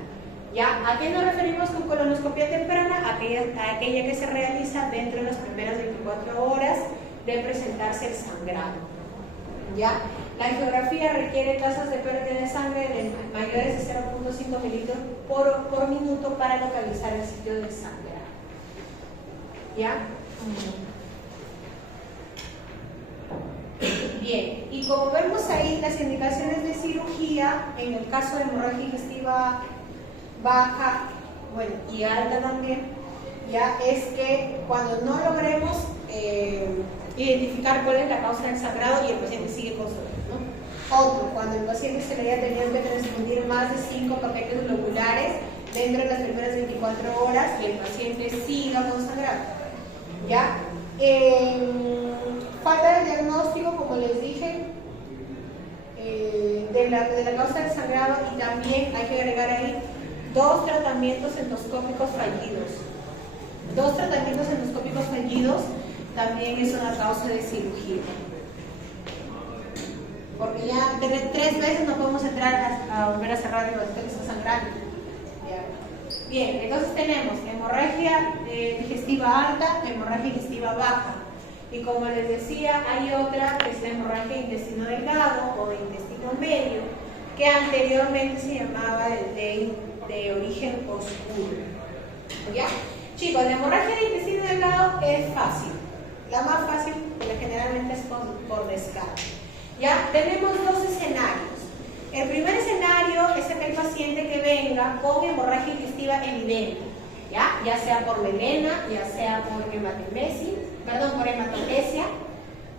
¿Ya? ¿A qué nos referimos con colonoscopia temprana? A aquella que se realiza dentro de las primeras 24 horas de presentarse el sangrado. ¿Ya? La angiografía requiere tasas de pérdida de sangre de mayores de 0.5 mililitros por minuto para localizar el sitio del sangrado. ¿Ya? Bien, y como vemos ahí, las indicaciones de cirugía en el caso de hemorragia digestiva baja, bueno, y alta también, ya es que cuando no logremos identificar cuál es la causa del sangrado y el paciente sigue con su vida, ¿no? Otro, cuando el paciente se le haya tenido que transfundir más de 5 paquetes globulares dentro de las primeras 24 horas y el paciente siga con sangrado. ¿Ya? Falta de diagnóstico, como les dije, de la causa del sangrado, y también hay que agregar ahí 2 tratamientos endoscópicos fallidos. 2 tratamientos endoscópicos fallidos también es una causa de cirugía. Porque ya 3 veces no podemos entrar a volver a cerrar el vasito que está sangrando. Bien, entonces tenemos hemorragia digestiva alta, hemorragia digestiva baja. Y como les decía, hay otra que es la hemorragia de intestino delgado o de intestino medio, que anteriormente se llamaba de origen oscuro. ¿Ya? Chicos, la hemorragia de intestino delgado es fácil. La más fácil, generalmente es por descarte. ¿Ya? Tenemos 2 escenarios. El primer escenario es aquel paciente que venga con hemorragia digestiva evidente, ya sea por melena, ya sea por hematopesia,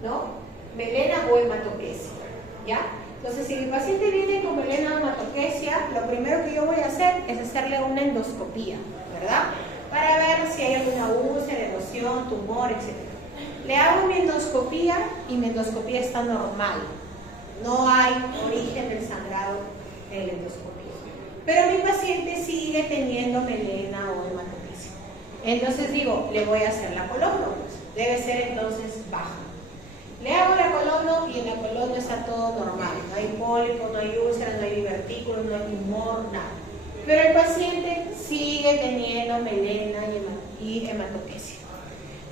¿no? Melena o hematopesia, ¿ya? Entonces, si el paciente viene con melena o hematopesia, lo primero que yo voy a hacer es hacerle una endoscopía, ¿verdad? Para ver si hay alguna úlcera, erosión, tumor, etc. Le hago mi endoscopía y mi endoscopía está normal. No hay origen del sangrado en la endoscopía. Pero mi paciente sigue teniendo melena o hematopesia. Entonces digo, le voy a hacer la colono. Debe ser entonces baja. Le hago la colono y en la colono está todo normal. No hay pólipo, no hay úlceras, no hay divertículos, no hay tumor, nada. Pero el paciente sigue teniendo melena y hematopesia.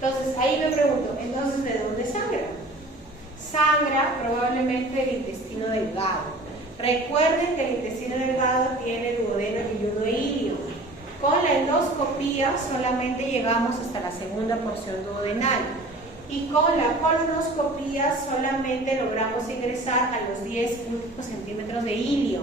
Entonces ahí me pregunto, entonces ¿de dónde sangra? Sangra probablemente del intestino delgado. Recuerden que el intestino delgado tiene duodeno, yeyuno e ilio. Con la endoscopía solamente llegamos hasta la segunda porción duodenal, y con la colonoscopía solamente logramos ingresar a los 10 últimos centímetros de ilio,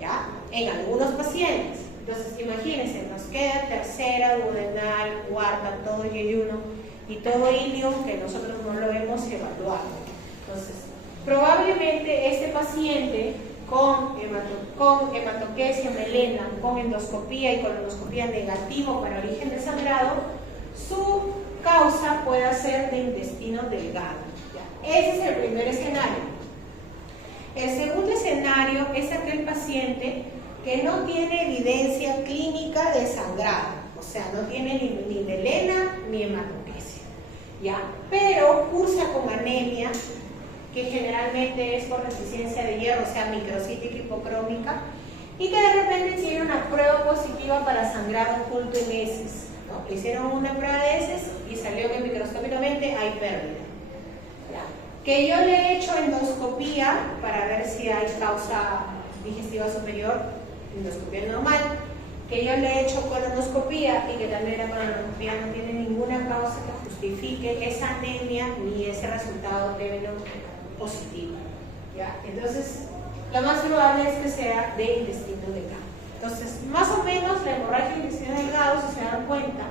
¿ya? En algunos pacientes. Entonces imagínense, nos queda tercera, duodenal, cuarta, todo yeyuno y todo ilio que nosotros no lo hemos evaluado. Entonces, probablemente este paciente con hematopesia, melena, con endoscopía y colonoscopía negativo para origen de sangrado, su causa puede ser de intestino delgado. ¿Ya? Ese es el primer escenario. El segundo escenario es aquel paciente que no tiene evidencia clínica de sangrado, o sea, no tiene ni melena ni hematopesia, ¿ya? Pero cursa con anemia, que generalmente es por deficiencia de hierro, o sea, microcítica hipocrómica, y que de repente tiene una prueba positiva para sangrado oculto en heces, ¿no? Le hicieron una prueba de heces y salió que microscópicamente hay pérdida, ¿ya? Que yo le he hecho endoscopía para ver si hay causa digestiva superior, endoscopía normal, que yo le he hecho colonoscopía y que también la colonoscopía no tiene ninguna causa que justifique esa anemia ni ese resultado TBNO positivo, ¿ya? Entonces, lo más probable es que sea de intestino delgado. Entonces, más o menos la hemorragia del intestino delgado, si se dan cuenta,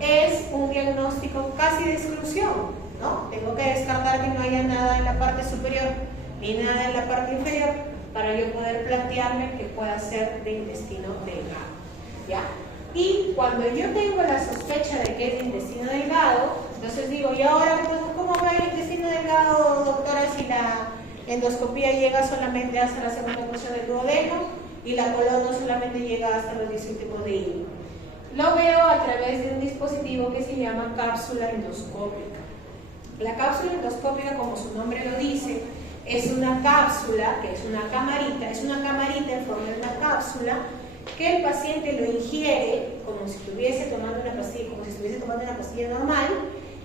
es un diagnóstico casi de exclusión, ¿no? Tengo que descartar que no haya nada en la parte superior ni nada en la parte inferior para yo poder plantearme que pueda ser de intestino delgado, ¿ya? Y cuando yo tengo la sospecha de que es de intestino delgado, entonces digo, ¿y ahora cómo va el intestino delgado, doctora, si la endoscopía llega solamente hasta la segunda porción del duodeno y la colon solamente llega hasta los 10 últimos de hilo? Lo veo a través de un dispositivo que se llama cápsula endoscópica. La cápsula endoscópica, como su nombre lo dice, es una cápsula, que es una camarita en forma de una cápsula que el paciente lo ingiere como si estuviese tomando una pastilla normal,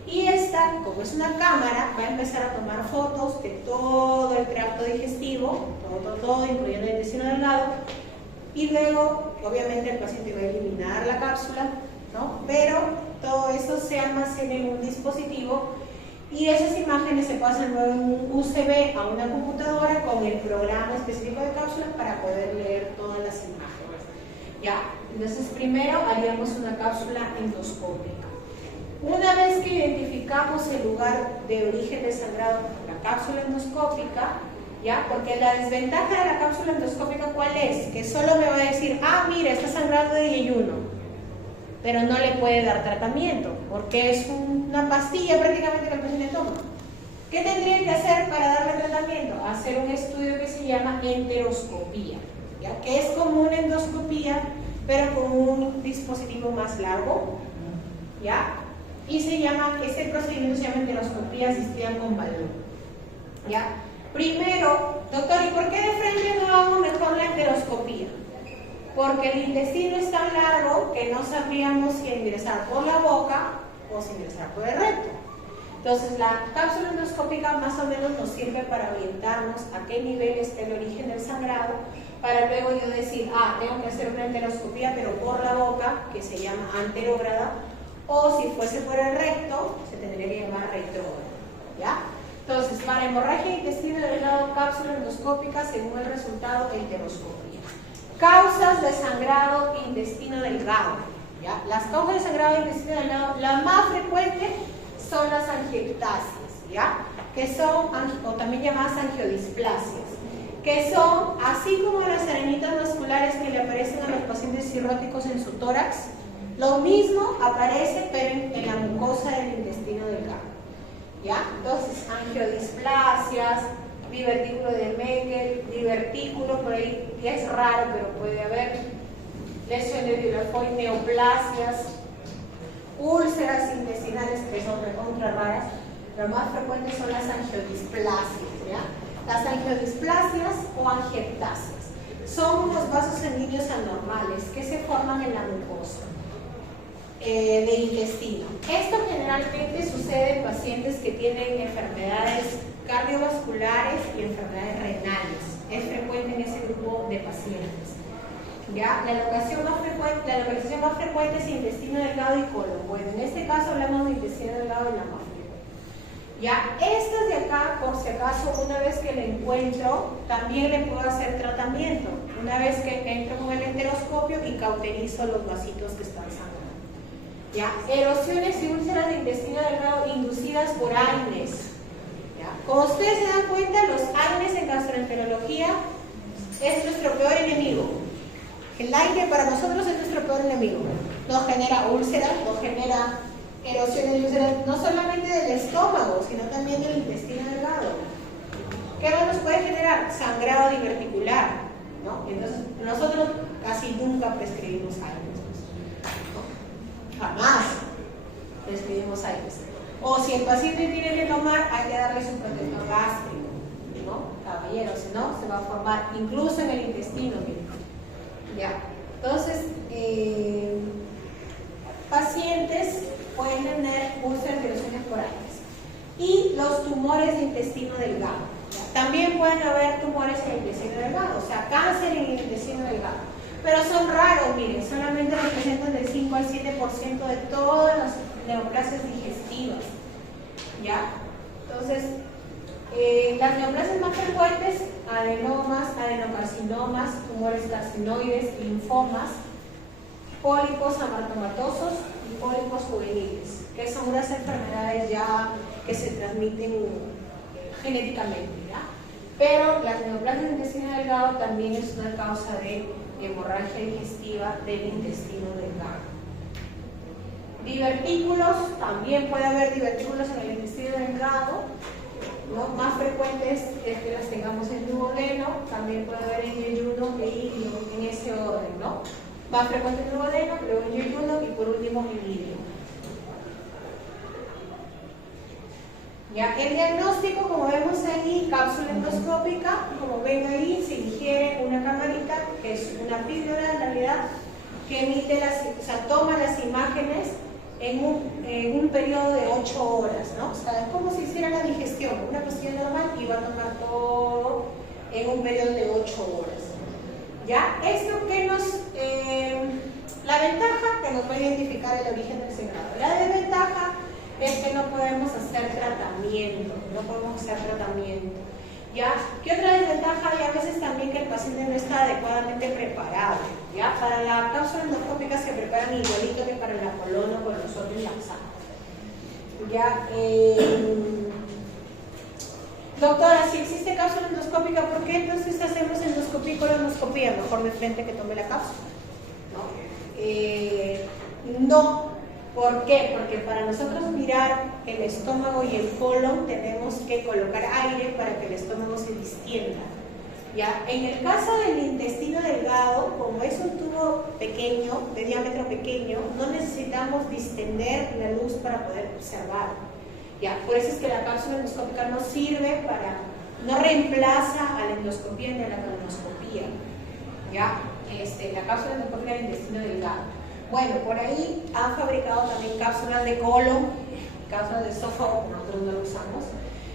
y esta, como es una cámara, va a empezar a tomar fotos de todo el tracto digestivo, todo, incluyendo el intestino delgado, y luego, obviamente, el paciente va a eliminar la cápsula, ¿no? Pero todo eso se almacena en un dispositivo y esas imágenes se pasan luego en un USB a una computadora con el programa específico de cápsulas para poder leer todas las imágenes, ¿ya? Entonces, primero haríamos una cápsula endoscópica. Una vez que identificamos el lugar de origen del sangrado con la cápsula endoscópica, ¿ya? Porque la desventaja de la cápsula endoscópica, ¿cuál es? Que solo me va a decir, ah, mira, está sangrando de ayuno, pero no le puede dar tratamiento, porque es una pastilla prácticamente que el paciente toma. ¿Qué tendría que hacer para darle tratamiento? Hacer un estudio que se llama enteroscopía, ¿ya? Que es como una endoscopía, pero con un dispositivo más largo, ¿ya? Y este procedimiento se llama enteroscopía asistida con balón, ¿ya? Primero, doctor, ¿y por qué de frente no hago mejor la enteroscopía? Porque el intestino es tan largo que no sabríamos si ingresar por la boca o si ingresar por el recto. Entonces, la cápsula endoscópica más o menos nos sirve para orientarnos a qué nivel está el origen del sangrado, para luego yo decir, ah, tengo que hacer una enteroscopía, pero por la boca, que se llama anterógrada, o si fuese por el recto, se tendría que llamar retrógrada, ¿ya? Entonces, para hemorragia de intestino delgado, cápsula endoscópica, según el resultado, enteroscopía. Causas de sangrado intestino delgado, ¿ya? Las causas de sangrado intestino delgado, la más frecuente son las angiectasias, ¿ya? Que son, o también llamadas angiodisplasias, que son, así como las arañitas vasculares que le aparecen a los pacientes cirróticos en su tórax, lo mismo aparece, pero en la mucosa del intestino delgado, ¿ya? Entonces, angiodisplasias, divertículo de Meckel, divertículo, por ahí es raro, pero puede haber lesiones de Villefort, neoplasias, úlceras intestinales, que son recontra raras. Lo más frecuentes son las angiodisplasias, ¿ya? Las angiodisplasias o angiectasias son unos vasos sanguíneos anormales que se forman en la mucosa de intestino. Esto generalmente sucede en pacientes que tienen enfermedades cardiovasculares y enfermedades renales. Es frecuente en ese grupo de pacientes, ¿ya? La localización más frecuente es intestino delgado y colon. Bueno, en este caso hablamos de intestino delgado y la más frecuente, ¿ya? Estas de acá, por si acaso, una vez que le encuentro, también le puedo hacer tratamiento. Una vez que entro con el enteroscopio y cauterizo los vasitos que están sangrando, ¿ya? Erosiones y úlceras de intestino delgado inducidas por AINES. Como ustedes se dan cuenta, los AINES en gastroenterología es nuestro peor enemigo. El aire para nosotros es nuestro peor enemigo. Nos genera úlceras, nos genera erosiones y úlceras, no solamente del estómago, sino también del intestino delgado. ¿Qué más nos puede generar? Sangrado diverticular, ¿no? Entonces, nosotros casi nunca prescribimos AINES, ¿no? Jamás prescribimos AINES. O si el paciente tiene que tomar, hay que darle su protector gástrico, ¿no? Caballero, si no, se va a formar incluso en el intestino mismo. ¿Ya? Entonces, pacientes pueden tener úlceras y erosiones por AINES. Y los tumores de intestino delgado, ¿ya? También pueden haber tumores en el intestino delgado, o sea, cáncer en el intestino delgado. pero son raros, miren, solamente representan del 5 al 7% de todas las neoplasias digestivas, ¿ya? Entonces, las neoplasias más frecuentes, adenomas, adenocarcinomas, tumores carcinoides, linfomas, pólipos amartomatosos y pólipos juveniles, que son unas enfermedades ya que se transmiten genéticamente, ¿ya? Pero las neoplasias del intestino delgado también es una causa de hemorragia digestiva del intestino delgado. Divertículos, también puede haber divertículos en el intestino delgado, ¿no? Más frecuentes es que las tengamos en duodeno, también puede haber en yeyuno e ilio, en ese orden, ¿no? Más frecuente en duodeno, luego en yeyuno y por último en ilio. Ya, el diagnóstico, como vemos ahí, cápsula endoscópica, como ven ahí, se ingiere una camarita, que es una píldora en realidad, que emite toma las imágenes en un periodo de 8 horas, ¿no? O sea, es como si hiciera la digestión, una pastilla normal y va a tomar todo en un periodo de 8 horas. ¿Ya? Esto que nos... la ventaja que nos va a identificar el origen del sangrado. La desventaja es que no podemos hacer tratamiento, ¿ya? ¿Qué otra desventaja hay? A veces también que el paciente no está adecuadamente preparado, ¿ya? Para la cápsula endoscópica se preparan igualito que para la colon o con nosotros laxantes, ¿ya? Doctora, si existe cápsula endoscópica, ¿por qué entonces hacemos endoscopía y colonoscopía? Mejor de frente que tome la cápsula, ¿no? No. ¿Por qué? Porque para nosotros mirar el estómago y el colon tenemos que colocar aire para que el estómago se distienda. ¿Ya? En el caso del intestino delgado, como es un tubo pequeño, de diámetro pequeño, no necesitamos distender la luz para poder observar. ¿Ya? Por eso es que la cápsula endoscópica no sirve para, no reemplaza a la endoscopía ni a la colonoscopía. ¿Ya? La cápsula endoscópica del intestino delgado. Bueno, por ahí han fabricado también cápsulas de colon, cápsulas de esófago, nosotros no lo usamos.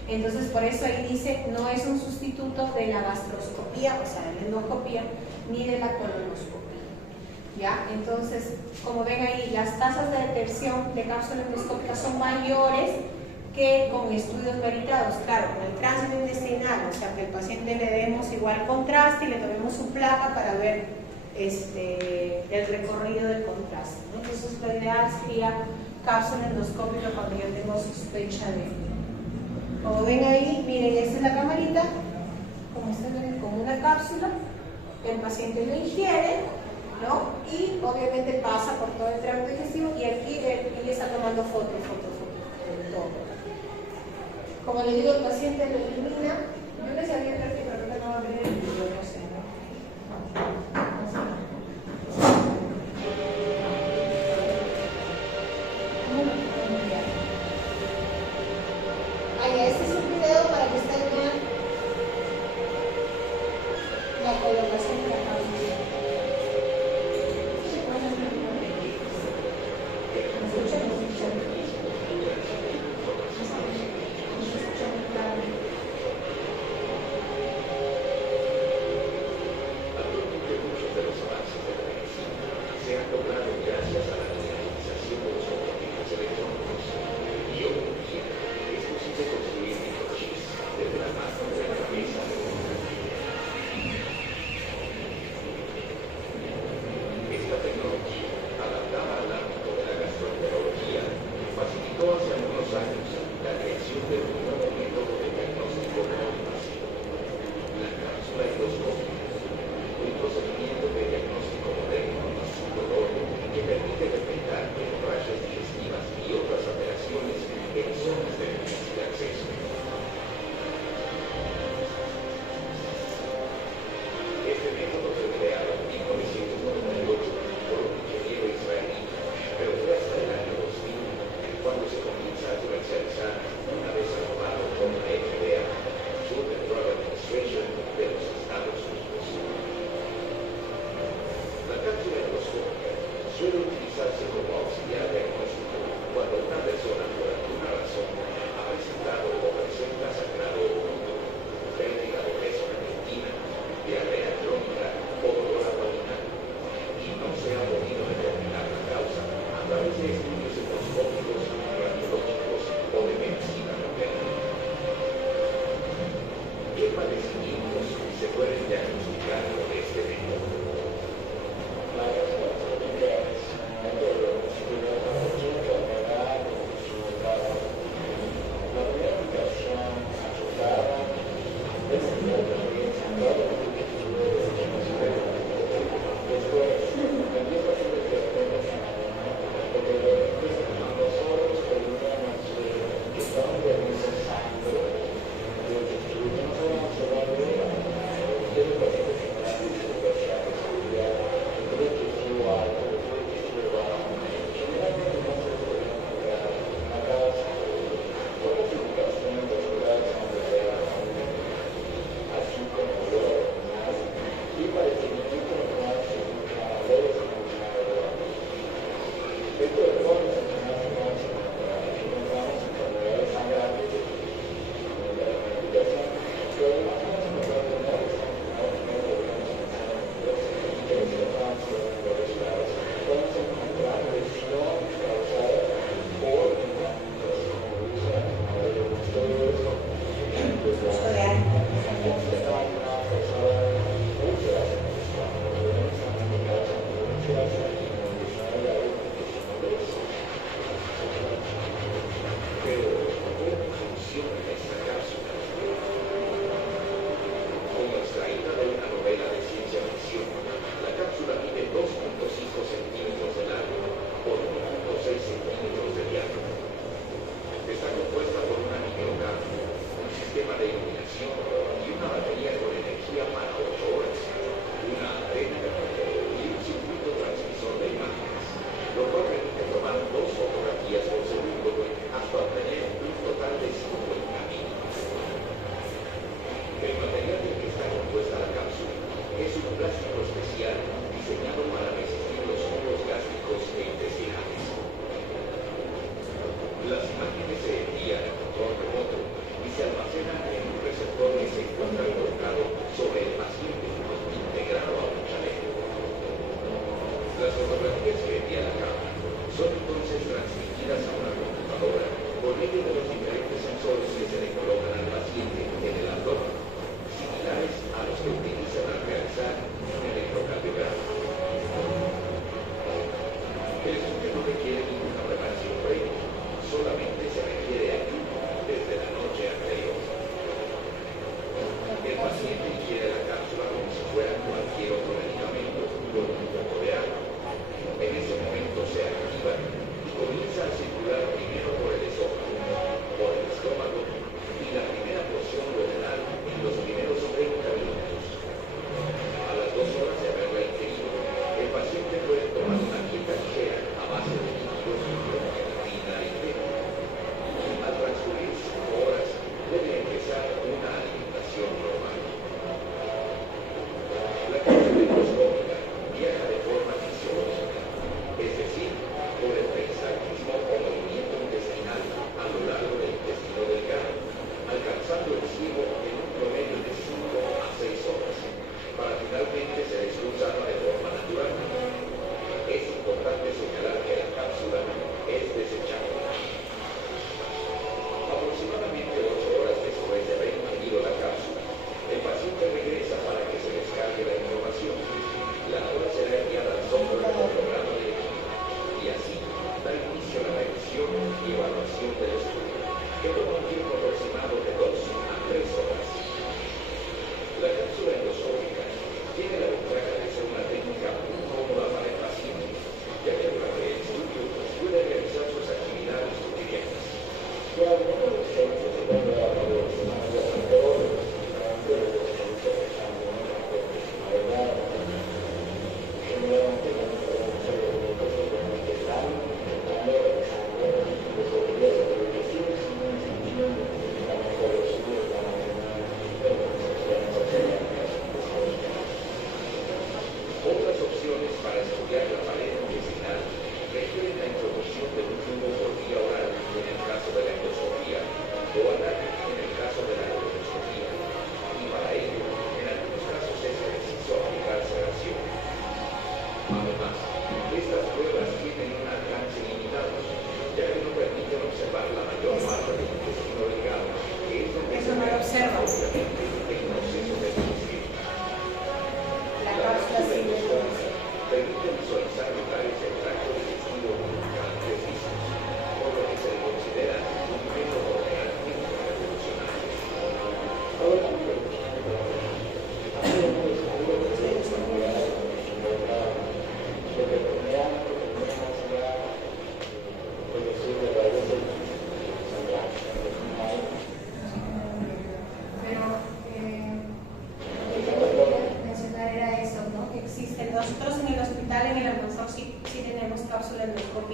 Entonces, por eso ahí dice, no es un sustituto de la gastroscopía, o sea, de la endoscopía, ni de la colonoscopía. ¿Ya? Entonces, como ven ahí, las tasas de detención de cápsula endoscópica son mayores que con estudios meritados. Claro, con el tránsito intestinal, o sea, que el paciente le demos igual contraste y le tomemos su placa para ver el recorrido del contraste, ¿no? Entonces lo ideal sería cápsula endoscópica cuando yo tengo sospecha de... Como ven ahí, miren, esta es la camarita, como ustedes ven, con una cápsula, el paciente lo ingiere, ¿no? Y obviamente pasa por todo el tracto digestivo y aquí él está tomando foto de todo. Como le digo, el paciente lo elimina. Yo les había advertido, pero creo que no va a ver el video, no sé, ¿no? Este es un video para que ustedes vean la colocación de la cápsula. ¿Me escuchan? través de estudios endoscópicos, radiológicos o de medicina moderna. ¿Qué padecimientos se pueden diagnosticar con este método? Las imágenes se envían a control remoto y se almacenan en un receptor que se encuentra colocado sobre el paciente, integrado a un chaleco. Las fotografías que envía la cámara son entonces transmitidas a una computadora por medio de los diferentes sensores que se le colocan al paciente en el abdomen, similares a los que utilizan al realizar un electrocardiograma. El estudio no requiere ninguna preparación previa, solamente se requiere ayuno desde la noche anterior. El paciente ingiere la cápsula como si fuera cualquier otro medicamento con un poco de agua. En ese momento se activa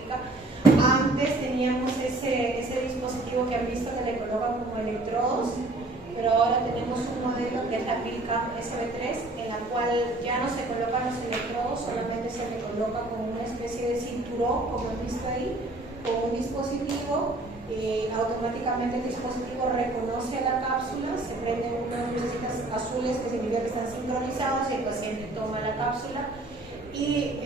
endoscópica. Antes teníamos ese dispositivo que han visto que le colocan como electrodos, pero ahora tenemos un modelo que es la PILCAM SB3, en la cual ya no se colocan los electrodos, solamente se le coloca como una especie de cinturón, como han visto ahí, con un dispositivo. Automáticamente el dispositivo reconoce a la cápsula, se prenden unas lucecitas azules que significa que están sincronizados y el paciente toma la cápsula. Y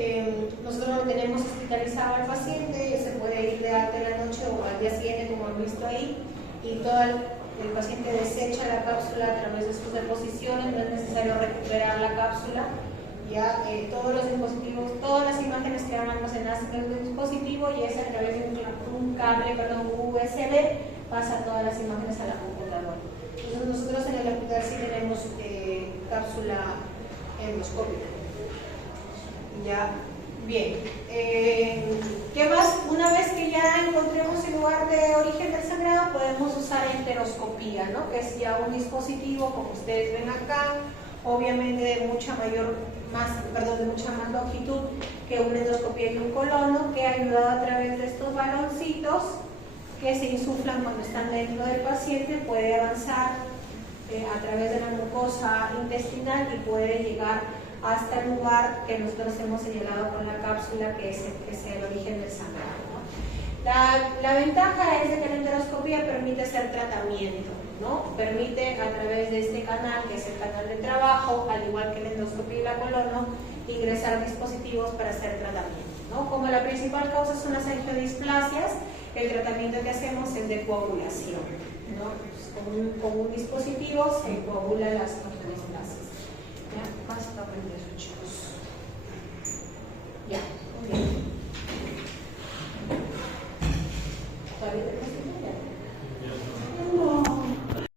nosotros lo tenemos hospitalizado al paciente, se puede ir de alta en la noche o al día siguiente, como han visto ahí, y todo el paciente desecha la cápsula a través de sus deposiciones, no es necesario recuperar la cápsula. Ya todos los dispositivos, todas las imágenes quedan almacenadas en el dispositivo y es a través de un cable USB, pasa todas las imágenes a la computadora. Entonces nosotros en el hospital sí tenemos cápsula endoscópica. Ya, bien. ¿Qué más? Una vez que ya encontremos el lugar de origen del sangrado, podemos usar enteroscopía, ¿no? Que es ya un dispositivo, como ustedes ven acá, obviamente de mucha más longitud que una endoscopía y un colono, que ayuda a través de estos baloncitos que se insuflan cuando están dentro del paciente, puede avanzar a través de la mucosa intestinal y puede llegar hasta el lugar que nosotros hemos señalado con la cápsula, que es el origen del sangrado, ¿no? La ventaja es de que la enteroscopía permite hacer tratamiento, ¿no? Permite a través de este canal, que es el canal de trabajo, al igual que la endoscopía y la colono, ingresar dispositivos para hacer tratamiento, ¿no? Como la principal causa son las angiodisplasias, el tratamiento que hacemos es de coagulación, ¿no? Pues con un dispositivo se coagula las angiodisplasias. ¿Ya? Más para aprender eso, chicos.